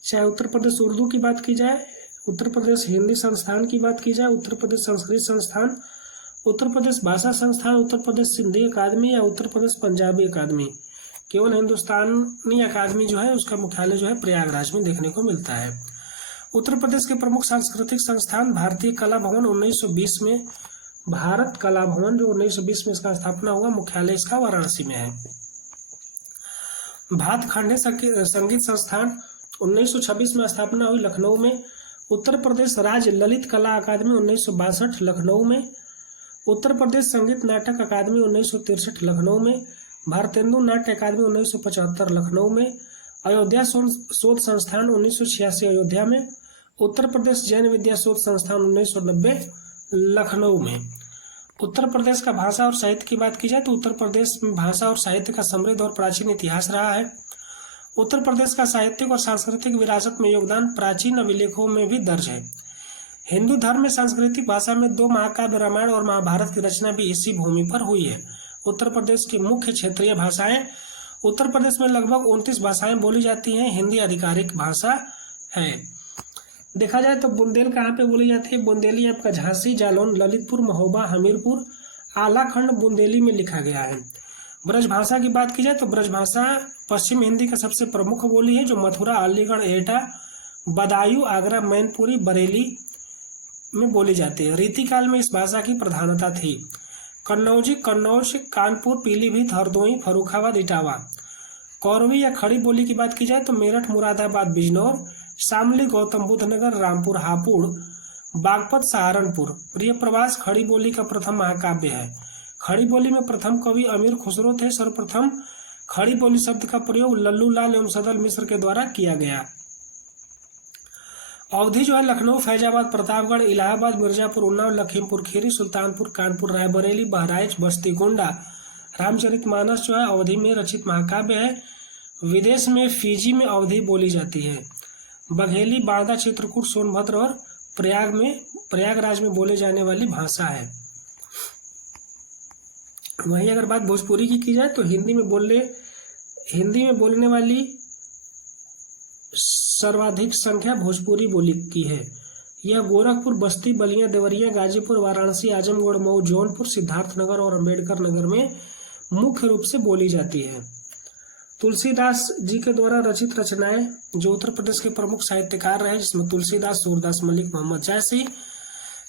चाहे उत्तर प्रदेश उर्दू की बात की जाए, उत्तर प्रदेश हिंदी संस्थान की बात की जाए, उत्तर प्रदेश संस्कृत संस्थान, उत्तर प्रदेश भाषा संस्थान, उत्तर प्रदेश सिंधी अकादमी या उत्तर प्रदेश पंजाबी अकादमी, केवल हिंदुस्तानी अकादमी जो है उसका मुख्यालय जो है प्रयागराज में देखने को मिलता है। उत्तर प्रदेश के प्रमुख सांस्कृतिक संस्थान भारतीय कला भवन 1920 में। भारत कला भवन जो 1920 में इसका स्थापना हुआ, मुख्यालय इसका वाराणसी में है। भातखंडे संगीत संस्थान 1926 में स्थापना हुई लखनऊ में। उत्तर प्रदेश राज्य ललित कला अकादमी 1962 लखनऊ में। उत्तर प्रदेश संगीत नाटक अकादमी 1963 लखनऊ में। भारतेंदु नाट्य अकादमी 1975 लखनऊ में। अयोध्या शोध संस्थान 1986 अयोध्या में। उत्तर प्रदेश जैन विद्या शोध संस्थान 1990 लखनऊ में। उत्तर प्रदेश का भाषा और साहित्य की बात की जाए तो उत्तर प्रदेश में भाषा और साहित्य का समृद्ध और प्राचीन इतिहास रहा है। उत्तर प्रदेश का साहित्यिक और सांस्कृतिक विरासत में योगदान प्राचीन अभिलेखों में भी दर्ज है। हिंदू धर्म में सांस्कृतिक भाषा में 2 महाकाव्य रामायण और महाभारत की रचना भी इसी भूमि पर हुई है। उत्तर प्रदेश की मुख्य क्षेत्रीय भाषाएं, उत्तर प्रदेश में लगभग 29 भाषाएं बोली जाती हैं। हिंदी आधिकारिक भाषा है। देखा जाए तो बुंदेल कहाँ पे बोली जाती है? बुंदेली आपका झांसी, जालौन, ललितपुर, महोबा, हमीरपुर, आलाखंड बुंदेली में लिखा गया है। ब्रजभाषा की बात की जाए तो ब्रजभाषा पश्चिम हिंदी का सबसे प्रमुख बोली है जो मथुरा, अलीगढ़, एटा, बदायूं, आगरा, मैनपुरी, बरेली में बोली जाती है। रीतिकाल में इस भाषा की प्रधानता थी। कन्नौजी, कन्नौज, कानपुर, पीलीभीत, हरदोई, फर्रुखाबाद, इटावा। कौरवी या खड़ी बोली की बात की जाए तो मेरठ, मुरादाबाद, बिजनौर, शामली, गौतम बुद्ध नगर, रामपुर, हापुड़, बागपत, सहारनपुर। प्रियप्रवास खड़ी बोली का प्रथम महाकाव्य है। खड़ी बोली में प्रथम कवि अमीर खुसरो थे। सर्वप्रथम खड़ी बोली शब्द का प्रयोग लल्लू लाल एवं सदल मिश्र के द्वारा किया गया। अवधि जो है लखनऊ, फैजाबाद, प्रतापगढ़, इलाहाबाद, मिर्जापुर, उन्नाव, लखीमपुर खीरी, सुल्तानपुर, कानपुर, रायबरेली, बहराइच, बस्ती, गोंडा। रामचरितमानस जो है अवधि में रचित महाकाव्य है। विदेश में फिजी में अवधि बोली जाती है। बघेली, बांदा, चित्रकूट, सोनभद्र और प्रयागराज में बोले जाने वाली भाषा है। वहीं अगर बात भोजपुरी की जाए तो हिंदी में बोलने वाली सर्वाधिक संख्या भोजपुरी बोली की है। यह गोरखपुर, बस्ती, बलिया, देवरिया, गाजीपुर, वाराणसी, आजमगढ़, मऊ, जौनपुर, सिद्धार्थनगर और अंबेडकर नगर में मुख्य रूप से बोली जाती है। तुलसीदास जी के द्वारा रचित रचनाएं जो उत्तर प्रदेश के प्रमुख साहित्यकार रहे, जिसमें तुलसीदास, सूरदास, मलिक, मोहम्मद जैसी,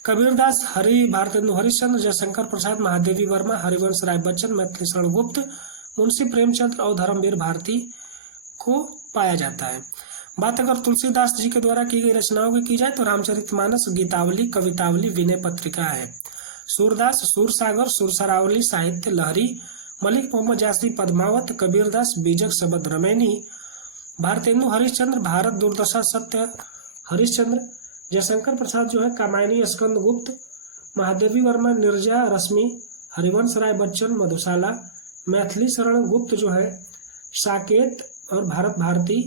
कबीरदास, भारतेंदु हरिश्चंद्र, जयशंकर प्रसाद, महादेवी वर्मा, हरिवंश राय बच्चन, मैथिली शरण गुप्त, मुंशी प्रेमचंद्र और धर्मवीर भारती को पाया जाता है। बात अगर तुलसीदास जी के द्वारा की गई रचनाओं की जाए तो रामचरितमानस, गीतावली, कवितावली, विनय पत्रिका है। सूरदास, सूरसागर, सुरसरावली, साहित्य लहरी, मलिक मोहम्मद जासी, पद्मावत, कबीरदास, बीजक शब्द रमैनी, भारतेंदु हरिश्चंद्र, भारत दुर्दशा सत्य हरिश्चंद्र, जयशंकर प्रसाद जो है कामायनी स्कंद गुप्त, महादेवी वर्मा निर्जा रश्मि, हरिवंश राय बच्चन मधुशाला, मैथिली शरण गुप्त जो है साकेत और भारत भारती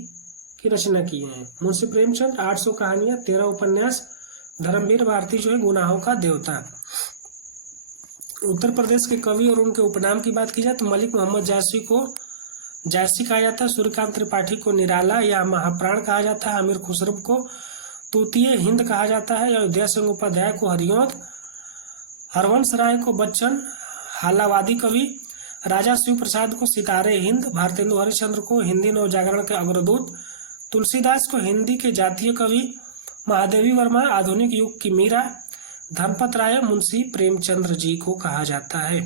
की रचना की हैं। मुंशी प्रेमचंद 800 कहानियां, 13 उपन्यास, धर्मवीर भारती जो है गुनाहों का देवता। उत्तर प्रदेश के कवि और उनके उपनाम की बात की जाए तो मलिक मोहम्मद जायसी को जायसी कहा जाता है, सूर्यकांत त्रिपाठी को निराला या महाप्राण कहा जाता है, आमिर खुसरो को तूतीय हिंद कहा जाता है, अयोध्या सिंह उपाध्याय को हरिऔध, हरवंश राय को बच्चन हालावादी कवि, राजा शिव प्रसाद को सितारे हिंद, भारतेंदु हरिश्चंद्र को हिंदी नवजागरण के अग्रदूत, तुलसीदास को हिंदी के जातीय कवि, महादेवी वर्मा आधुनिक युग की मीरा, धर्मपत राय मुंशी प्रेमचंद्र जी को कहा जाता है।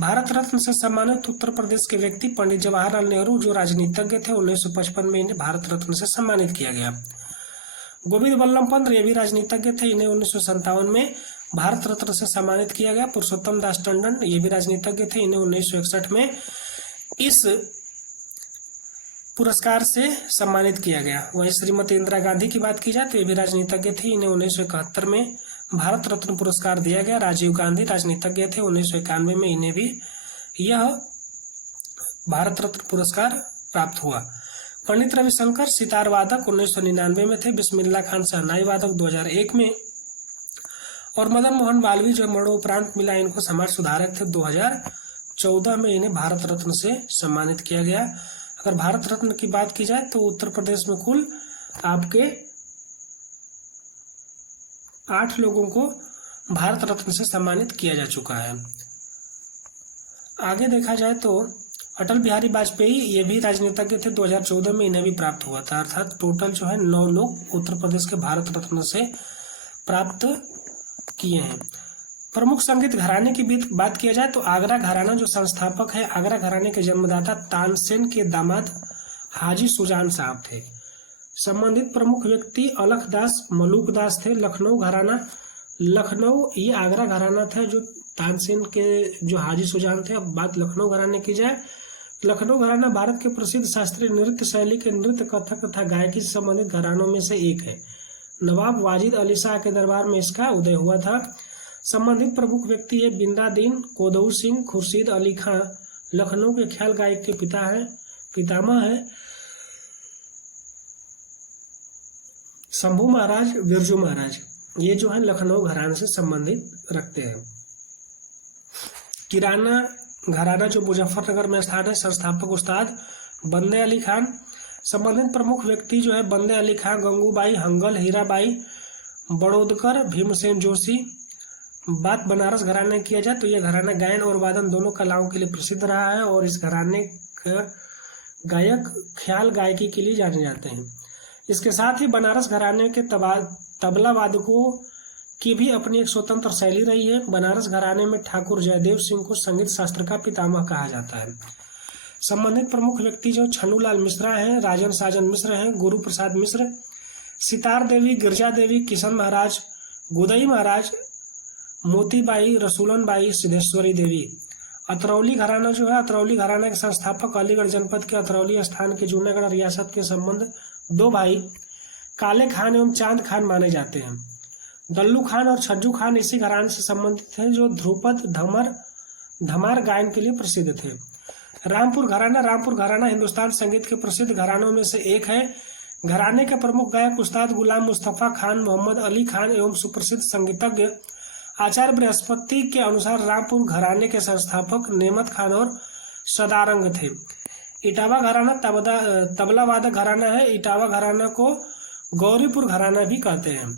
भारत रत्न से सम्मानित उत्तर प्रदेश के व्यक्ति पंडित जवाहरलाल नेहरू जो राजनीतिज्ञ थे, 1955 में इन्हें भारत रत्न से सम्मानित किया गया। गोविंद बल्लभ पंत ये भी राजनीतिज्ञ थे, इन्हें 1957 में भारत रत्न से सम्मानित किया गया। पुरुषोत्तम दास टंडन ये भी राजनीतिज्ञ थे, इन्हें 1961 में इस पुरस्कार से सम्मानित किया गया। वहीं श्रीमती इंदिरा गांधी की बात की जाए तो ये भी राजनीतिज्ञ थी, इन्हें 1971 में भारत रत्न पुरस्कार दिया गया। राजीव गांधी राजनीतिज्ञ थे, 1991 में इन्हें भी यह भारत रत्न पुरस्कार प्राप्त हुआ। पंडित रविशंकर सितार वादक 1999 में थे, बिस्मिल्लाह खान शहनाई वादक 2001 में, और मदन मोहन मालवीय जो मरणोपरांत मिला इनको समाज सुधारक थे, 2014 में इन्हें भारत रत्न से सम्मानित किया गया। अगर भारत रत्न की बात की जाए तो उत्तर प्रदेश में कुल आपके 8 लोगों को भारत रत्न से सम्मानित किया जा चुका है। आगे देखा जाए तो अटल बिहारी वाजपेयी ये भी राजनीतिज्ञ थे, 2014 में इन्हें भी प्राप्त हुआ था। अर्थात टोटल जो है 9 लोग उत्तर प्रदेश के भारत रत्न से प्राप्त किए हैं। प्रमुख संगीत घराने की बात किया जाए तो आगरा घराना जो संस्थापक है, आगरा घराने के जन्मदाता तानसेन के दामाद हाजी सुजान साहब थे। संबंधित प्रमुख व्यक्ति अलख दास मलूक दास थे। लखनऊ घराना, लखनऊ ये आगरा घराना था जो तानसेन के जो हाजी सुजान थे। अब बात लखनऊ घराने की जाए, लखनऊ घराना भारत के प्रसिद्ध शास्त्रीय नृत्य शैली के नृत्य कथक तथा गायकी से संबंधित घरानों में से एक है। नवाब वाजिद अली शाह के दरबार में इसका उदय हुआ था। संबंधित प्रमुख व्यक्ति है बिंदादीन कोदऊ सिंह खुर्शीद अली खां, लखनऊ के ख्याल गायक के पितामह है। शंभू महाराज बिरजू महाराज ये जो है लखनऊ घराने से संबंधित रखते हैं। किराना घराना जो मुजफ्फरनगर में स्थान है, संस्थापक उस्ताद बंदे अली खान। संबंधित प्रमुख व्यक्ति जो है बंदे अली खान, गंगूबाई हंगल, हीराबाई बड़ौदकर, भीमसेन जोशी। बात बनारस घराने किया जाए तो यह घराना गायन और वादन दोनों कलाओं के लिए प्रसिद्ध रहा है और इस घराने का गायक ख्याल गायकी के लिए जाने जाते हैं। इसके साथ ही बनारस घराने के तबला वादकों की भी अपनी एक स्वतंत्र शैली रही है। बनारस घराने में ठाकुर जयदेव सिंह को संगीत शास्त्र का पितामह कहा जाता है। संबंधित प्रमुख व्यक्ति जो छन्नूलाल मिश्रा हैं, राजन साजन मिश्र हैं, गुरु प्रसाद मिश्र, सितार देवी, गिरजा देवी, किशन महाराज, गुदई महाराज, मोतीबाई, रसूलन बाई, सिद्धेश्वरी देवी। अतरौली घराना जो है, अतरौली घराना के संस्थापक अलीगढ़ जनपद के अतरौली स्थान के जूनागढ़ रियासत के संबंध 2 भाई काले खान एवं चांद खान माने जाते हैं। दल्लू खान और छज्जू खान इसी घराने से संबंधित हैं जो ध्रुपद धमार गायन के लिए प्रसिद्ध थे। रामपुर घराना हिंदुस्तान संगीत के प्रसिद्ध घरानों में से एक है। घराने के प्रमुख गायक उस्ताद गुलाम मुस्तफा खान, मोहम्मद अली खान एवं सुप्रसिद्ध संगीतज्ञ आचार्य बृहस्पति के अनुसार रामपुर घराने के संस्थापक नेमत खान और सदारंग थे। इटावा घराना तबला वादक घराना है। इटावा घराना को गौरीपुर घराना भी कहते हैं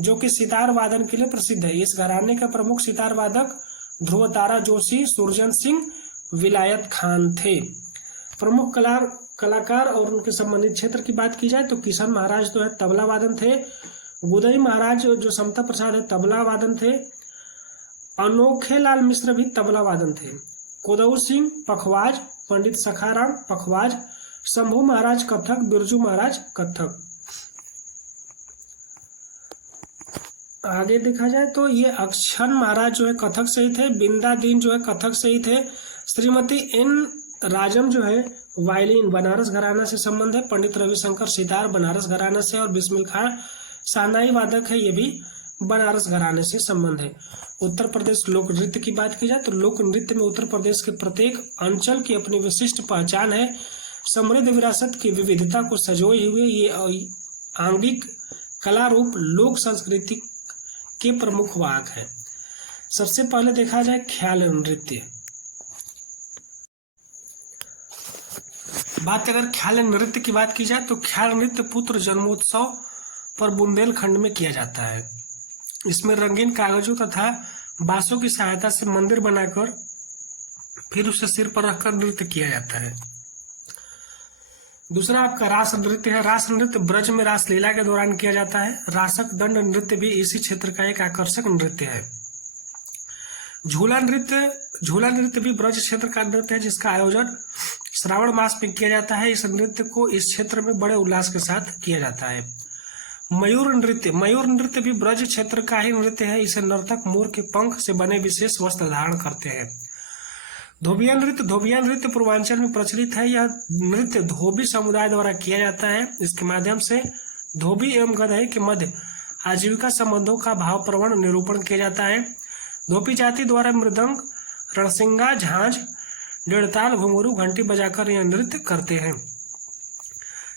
जो कि सितार वादन के लिए प्रसिद्ध है। इस घराने के प्रमुख सितार वादक ध्रुवतारा जोशी, सुरजन सिंह, विलायत खान थे। प्रमुख कलाकार और उनके संबंधित क्षेत्र की बात की जाए तो किशन महाराज तो है तबला वादन थे। गुदई महाराज जो समता प्रसाद है तबला वादन थे। अनोखेलाल मिश्र भी तबला वादन थे। कोदऊ सिंह पखवाज, पंडित सखाराम पखवाज, शंभू महाराज कथक, बिरजू महाराज कथक। आगे देखा जाए तो ये अक्षन महाराज जो है कथक से ही थे। बिंदादीन जो है कथक से ही थे। श्रीमती एन राजम जो है वायलिन बनारस घराना से संबंध है। पंडित रविशंकर सितार बनारस घराना से, और बिस्मिल खां शहनाई वादक है, ये भी बनारस घराने से संबंध है। उत्तर प्रदेश लोक नृत्य की बात की जाए तो लोक नृत्य में उत्तर प्रदेश के प्रत्येक अंचल की अपनी विशिष्ट पहचान है। समृद्ध विरासत की विविधता को सजोए हुए ये आंगिक कला रूप लोक संस्कृति के प्रमुख वाहक है। सबसे पहले देखा जाए ख्याल नृत्य। बात अगर ख्याल नृत्य की बात की जाए तो ख्याल नृत्य पुत्र जन्मोत्सव पर बुंदेलखंड में किया जाता है। इसमें रंगीन कागजों तथा बांसों की सहायता से मंदिर बनाकर फिर उसे सिर पर रखकर नृत्य किया जाता है। दूसरा आपका रास नृत्य है। रास नृत्य ब्रज में रासलीला के दौरान किया जाता है। रासक दंड नृत्य भी इसी क्षेत्र का एक आकर्षक नृत्य है। झूला नृत्य भी ब्रज क्षेत्र का नृत्य है, जिसका आयोजन श्रावण मास में किया जाता है। इस नृत्य को इस क्षेत्र में बड़े उल्लास के साथ किया जाता है। मयूर नृत्य भी ब्रज क्षेत्र का ही नृत्य है। इसे नर्तक मोर के पंख से बने विशेष वस्त्र धारण करते हैं। धोबिया नृत्य पूर्वांचल में प्रचलित है। यह नृत्य धोबी समुदाय द्वारा किया जाता है। इसके माध्यम से धोबी एवं गधे के मध्य आजीविका संबंधों का भावप्रवण निरूपण किया जाता है। धोबी जाति द्वारा मृदंग, रणसिंगा, झांझ, डेढ़ताल, घुंघरू, घंटी बजाकर यह नृत्य करते हैं।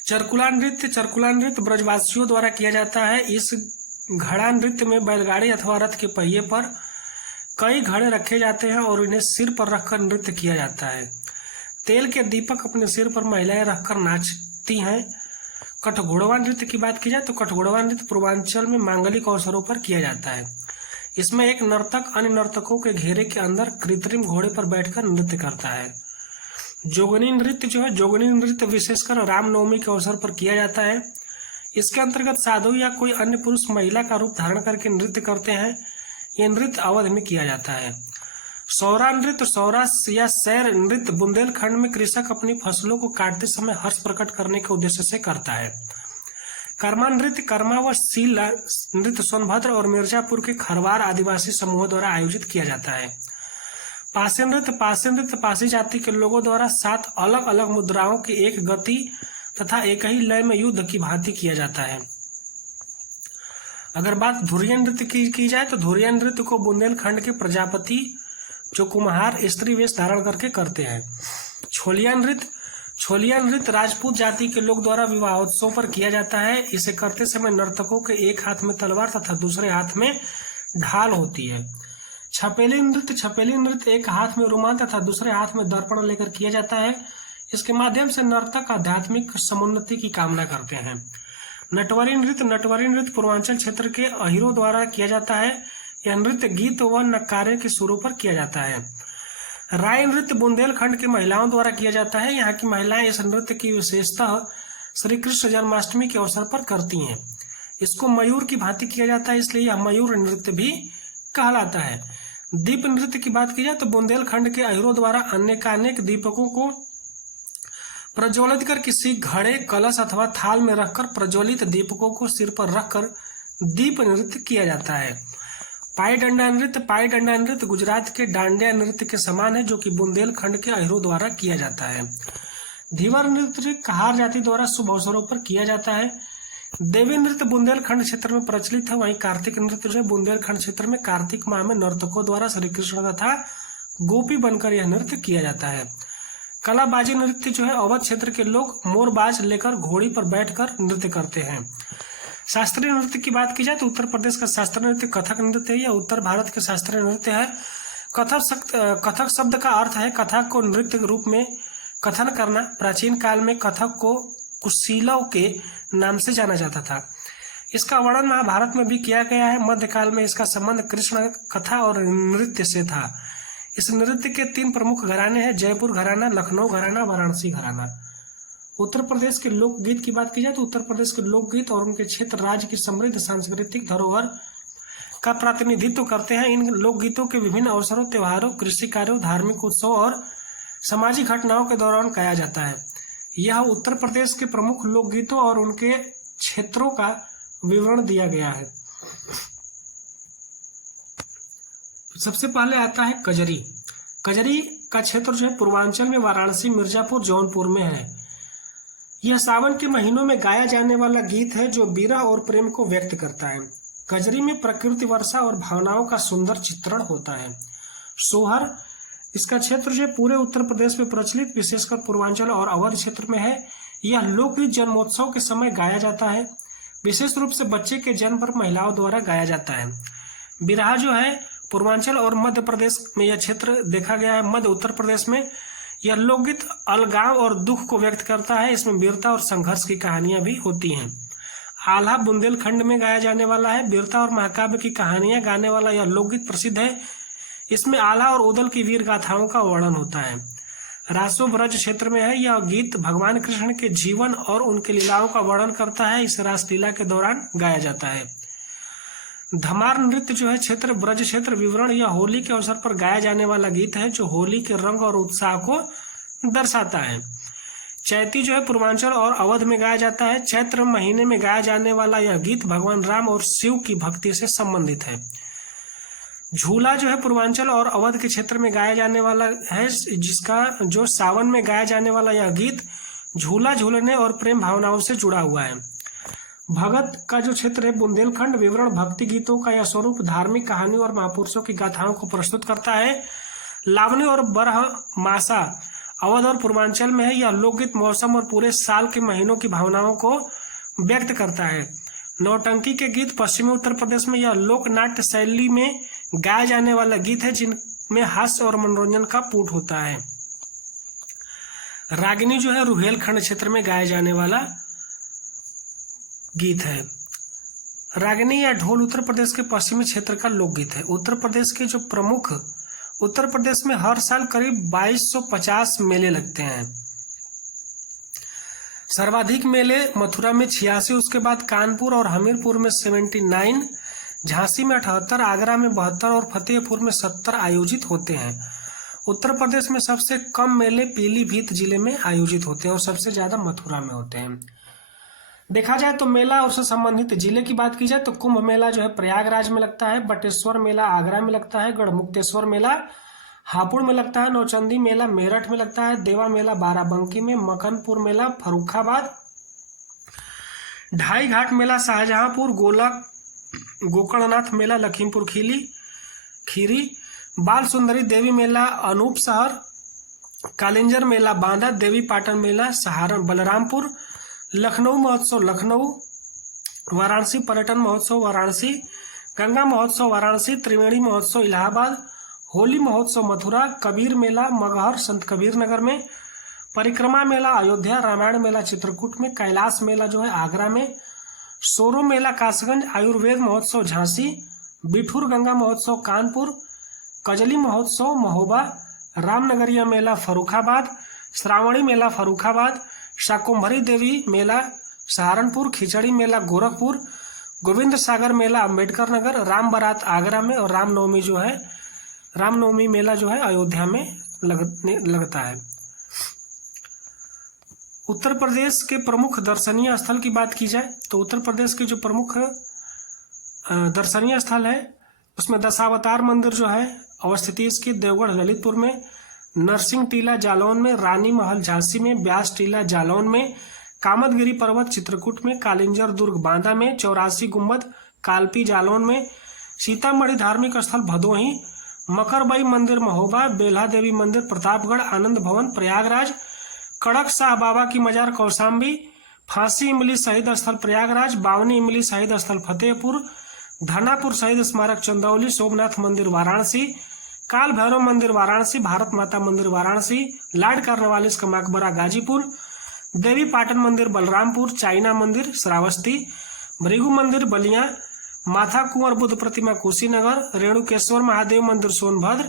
चरकुला नृत्य ब्रजवासियों द्वारा किया जाता है। इस घड़ा नृत्य में बैलगाड़ी अथवा रथ के पहिए पर कई घड़े रखे जाते हैं और इन्हें सिर पर रखकर नृत्य किया जाता है। तेल के दीपक अपने सिर पर महिलाएं रखकर नाचती हैं। कठघोड़वा नृत्य की बात की जाए तो कठघोड़वा नृत्य पूर्वांचल में मांगलिक अवसरों पर किया जाता है। इसमें एक नर्तक अन्य नर्तकों के घेरे के अंदर कृत्रिम घोड़े पर बैठकर नृत्य करता है। जोगनी नृत्य विशेषकर रामनवमी के अवसर पर किया जाता है। इसके अंतर्गत साधु या कोई अन्य पुरुष महिला का रूप धारण करके नृत्य करते हैं। यह नृत्य अवध में किया जाता है। सौरा या सैर नृत्य बुंदेलखंड में कृषक अपनी फसलों को काटते समय हर्ष प्रकट करने के उद्देश्य से करता है। कर्मा व सील नृत्य सोनभद्र और मिर्जापुर के खरवार आदिवासी समूहों द्वारा आयोजित किया जाता है। पासे नृत्य पासी जाति के लोगों द्वारा 7 अलग अलग मुद्राओं की एक गति तथा एक ही लय में युद्ध की भांति किया जाता है। अगर बात धुरिया नृत्य की जाए तो धुरिया नृत्य को बुंदेलखंड के प्रजापति जो कुम्हार स्त्री वेश धारण करके करते हैं। छोलिया नृत्य राजपूत जाति के लोग द्वारा विवाहोत्सव पर किया जाता है। इसे करते समय नर्तकों के एक हाथ में तलवार तथा दूसरे हाथ में ढाल होती है। छपेली नृत्य एक हाथ में रुमाल तथा दूसरे हाथ में दर्पण लेकर किया जाता है। इसके माध्यम से नर्तक आध्यात्मिक समुन्नति की कामना करते हैं। नटवरी नृत्य पूर्वांचल क्षेत्र के अहिरों द्वारा किया जाता है। यह नृत्य गीत व नक्कारे के सुरों पर किया जाता है। राय नृत्य बुंदेलखंड की महिलाओं द्वारा किया जाता है। यहाँ की महिलाएं इस नृत्य की विशेषता श्री कृष्ण जन्माष्टमी के अवसर पर करती हैं। इसको मयूर की भांति किया जाता है, इसलिए यह मयूर नृत्य भी कहलाता है। दीप नृत्य की बात की जाए तो बुंदेलखंड के अहिरों द्वारा अनेकानेक दीपकों को प्रज्वलित कर किसी घड़े, कलश अथवा थाल में रखकर प्रज्वलित दीपकों को सिर पर रखकर दीप नृत्य किया जाता है। पाई डंडा नृत्य गुजरात के डांडिया नृत्य के समान है, जो कि बुंदेलखंड के अहिरों द्वारा किया जाता है। धीवर नृत्य कहार जाति द्वारा शुभ अवसरों पर किया जाता है। देवी नृत्य बुंदेलखंड क्षेत्र में प्रचलित है। वहीं कार्तिक नृत्य जो है बुंदेलखंड क्षेत्र में कार्तिक माह में नर्तकों द्वारा श्री कृष्ण तथा गोपी बनकर यह नृत्य किया जाता है। कलाबाजी नृत्य जो है अवध क्षेत्र के लोग मोरबाज लेकर घोड़ी पर बैठकर नृत्य करते हैं। शास्त्रीय नृत्य की बात की जाए तो उत्तर प्रदेश का शास्त्रीय नृत्य कथक नृत्य है। यह उत्तर भारत के शास्त्रीय नृत्य है। कथक शब्द का अर्थ है कथा को नृत्य रूप में कथन करना। प्राचीन काल में कथक को कुशीलव के नाम से जाना जाता था। इसका वर्णन महाभारत में भी किया गया है। मध्यकाल में इसका संबंध कृष्ण कथा और नृत्य से था। इस नृत्य के 3 प्रमुख घराने हैं, जयपुर घराना, लखनऊ घराना, वाराणसी घराना। उत्तर प्रदेश के लोकगीत की बात की जाए तो उत्तर प्रदेश के लोकगीत और उनके क्षेत्र राज्य की समृद्ध सांस्कृतिक धरोहर का प्रतिनिधित्व करते हैं। इन लोकगीतों के विभिन्न अवसरों, त्योहारों, कृषि कार्यों, धार्मिक उत्सव और सामाजिक घटनाओं के दौरान गाया जाता है। यह उत्तर प्रदेश के प्रमुख लोकगीतों और उनके क्षेत्रों का विवरण दिया गया है। सबसे पहले आता है कजरी। कजरी का क्षेत्र जो है पूर्वांचल में वाराणसी, मिर्जापुर, जौनपुर में है। यह सावन के महीनों में गाया जाने वाला गीत है जो विरह और प्रेम को व्यक्त करता है। कजरी में प्रकृति, वर्षा और भावनाओं का सुंदर चित्रण होता है। सोहर, इसका क्षेत्र जो पूरे उत्तर प्रदेश में प्रचलित, विशेषकर पूर्वांचल और अवध क्षेत्र में है। यह लोकगीत जन्मोत्सव के समय गाया जाता है। विशेष रूप से बच्चे के जन्म पर महिलाओं द्वारा गाया जाता है। बिरहा जो है पूर्वांचल और मध्य प्रदेश में यह क्षेत्र देखा गया है। मध्य उत्तर प्रदेश में यह लोकगीत अलगाव और दुख को व्यक्त करता है। इसमें वीरता और संघर्ष की कहानियां भी होती हैं। आल्हा बुंदेलखंड में गाया जाने वाला है। वीरता और महाकाव्य की कहानियां गाने वाला यह लोकगीत प्रसिद्ध है। इसमें आल्हा और उदल की वीर गाथाओं का वर्णन होता है। रासो ब्रज क्षेत्र में है। यह गीत भगवान कृष्ण के जीवन और उनके लीलाओं का वर्णन करता है। इसे रासलीला के दौरान गाया जाता है। धमार नृत्य जो है क्षेत्र ब्रज क्षेत्र विवरण, यह होली के अवसर पर गाया जाने वाला गीत है जो होली के रंग और उत्साह को दर्शाता है। चैती जो है पूर्वांचल और अवध में गाया जाता है। चैत्र महीने में गाया जाने वाला यह गीत भगवान राम और शिव की भक्ति से संबंधित है। झूला जो है पूर्वांचल और अवध के क्षेत्र में गाया जाने वाला है, जिसका जो सावन में गाया जाने वाला यह गीत झूला झूलने और प्रेम भावनाओं से जुड़ा हुआ है। भगत का जो क्षेत्र है बुंदेलखंड विवरण, भक्ति गीतों का यह स्वरूप धार्मिक कहानी और महापुरुषों की गाथाओं को प्रस्तुत करता है। लावनी और बरह मासा अवध और पूर्वांचल में है। यह लोकगीत मौसम और पूरे साल के महीनों की भावनाओं को व्यक्त करता है। नौटंकी के गीत पश्चिमी उत्तर प्रदेश में यह लोक नाट्य शैली में गाया जाने वाला गीत है जिनमें हास्य और मनोरंजन का पुट होता है। रागिनी जो है रुहेलखंड क्षेत्र में गाया जाने वाला गीत है। रागिनी या ढोल उत्तर प्रदेश के पश्चिमी क्षेत्र का लोकगीत है। उत्तर प्रदेश में हर साल करीब 2250 मेले लगते हैं। सर्वाधिक मेले मथुरा में 86, उसके बाद कानपुर और हमीरपुर में 79, झांसी में 78, आगरा में 72 और फतेहपुर में 70 आयोजित होते हैं। उत्तर प्रदेश में सबसे कम मेले पीलीभीत जिले में आयोजित होते हैं और सबसे ज्यादा मथुरा में होते हैं। देखा जाए तो मेला और उससे संबंधित जिले की बात की जाए तो कुंभ मेला जो है प्रयागराज में लगता है। बटेश्वर मेला आगरा में लगता है। गढ़मुक्तेश्वर मेला हापुड़ में लगता है। नौचंदी मेला मेरठ में लगता है। देवा मेला बाराबंकी में। मखनपुर मेला फर्रुखाबाद। ढाई घाट मेला शाहजहांपुर। गोकर्णनाथ मेला लखीमपुर खीरी। बाल सुंदरी देवी मेला अनूप शहर। कालिंजर मेला बांदा। देवी पाटन मेला सहारन बलरामपुर। लखनऊ महोत्सव लखनऊ। वाराणसी पर्यटन महोत्सव वाराणसी। गंगा महोत्सव वाराणसी। त्रिवेणी महोत्सव इलाहाबाद। होली महोत्सव मथुरा। कबीर मेला मगहर संत कबीर नगर में। परिक्रमा मेला अयोध्या। रामायण मेला चित्रकूट में। कैलाश मेला जो है आगरा में। सोरो मेला कासगंज। आयुर्वेद महोत्सव झांसी। बिठूर गंगा महोत्सव कानपुर। कजली महोत्सव महोबा। रामनगरिया मेला फर्रुखाबाद। श्रावणी मेला फर्रुखाबाद। शाकुंभरी देवी मेला सहारनपुर। खिचड़ी मेला गोरखपुर। गोविंद सागर मेला अम्बेडकर नगर। राम बारात आगरा में। और रामनवमी मेला जो है अयोध्या में लगता है। उत्तर प्रदेश के प्रमुख दर्शनीय स्थल की बात की जाए तो उत्तर प्रदेश के जो प्रमुख दर्शनीय स्थल है उसमें दशावतार मंदिर जो है अवस्थित इसकी देवगढ़ ललितपुर में। नरसिंह टीला जालौन में। रानी महल झांसी में। ब्यास टीला जालौन में। कामदगिरी पर्वत चित्रकूट में। कालिंजर दुर्ग बांदा में। 84 गुम्बद कालपी जालौन में। सीतामढ़ी धार्मिक स्थल भदोही। मकरबई मंदिर महोबा। बेल्हा देवी मंदिर प्रतापगढ़। आनंद भवन प्रयागराज। कड़क शाह बाबा की मजार कौशाम्बी। फांसी इमली शहीद स्थल प्रयागराज। बावनी इमली शहीद स्थल फतेहपुर। धनापुर शहीद स्मारक चंदौली। सोमनाथ मंदिर वाराणसी। काल भैरव मंदिर वाराणसी। भारत माता मंदिर वाराणसी। लॉर्ड कॉर्नवालिस का मकबरा गाजीपुर। देवी पाटन मंदिर बलरामपुर। चाइना मंदिर श्रावस्ती। भृगु मंदिर बलिया। माथा कुंवर बुद्ध प्रतिमा कुशीनगर। रेणुकेश्वर महादेव मंदिर सोनभद्र।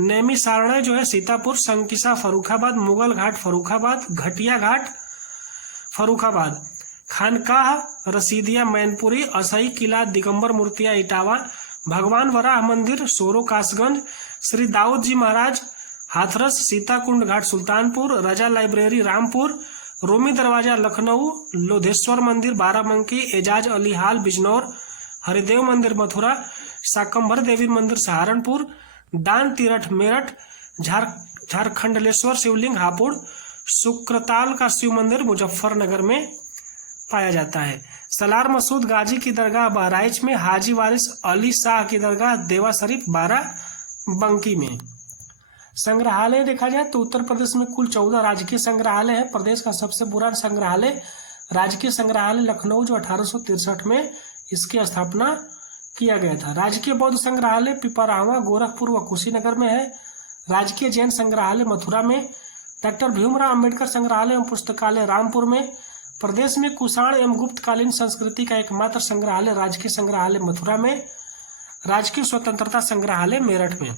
नैमी सारणाय जो है सीतापुर। संकिसा फर्रुखाबाद। मुगल घाट फर्रुखाबाद। घटिया घाट फर्रुखाबाद। खानकाह रसीदिया मैनपुरी। असई किला दिगंबर मूर्तिया इटावा। भगवान वराह मंदिर सोरो कासगंज। श्री दाऊद जी महाराज हाथरस। सीताकुंड घाट सुल्तानपुर। रजा लाइब्रेरी रामपुर। रोमी दरवाजा लखनऊ। लोधेश्वर मंदिर बाराबंकी। एजाज अली हाल बिजनौर। हरिदेव मंदिर मथुरा। शाकंभर देवी मंदिर सहारनपुर। दान तीरथ मेरठ झारखंडलेश्वर शिवलिंग हापुड़, शुक्रताल का शिव मंदिर मुजफ्फरनगर में पाया जाता है। सलार मसूद गाजी की दरगाह बहराइच में, हाजी वारिस अली शाह की दरगाह देवा शरीफ बाराबंकी में। संग्रहालय देखा जाए तो उत्तर प्रदेश में कुल 14 राजकीय संग्रहालय है। प्रदेश का सबसे पुराना संग्रहालय राजकीय संग्रहालय लखनऊ जो 1863 में इसकी स्थापना किया गया था। राजकीय बौद्ध संग्रहालय पिपरावा गोरखपुर व कुशीनगर में है। राजकीय जैन संग्रहालय मथुरा में। डॉक्टर भीमराव अंबेडकर संग्रहालय एवं पुस्तकालय रामपुर में। प्रदेश में कुषाण एवं गुप्तकालीन संस्कृति का एकमात्र संग्रहालय राजकीय संग्रहालय मथुरा में। राजकीय स्वतंत्रता संग्रहालय मेरठ में।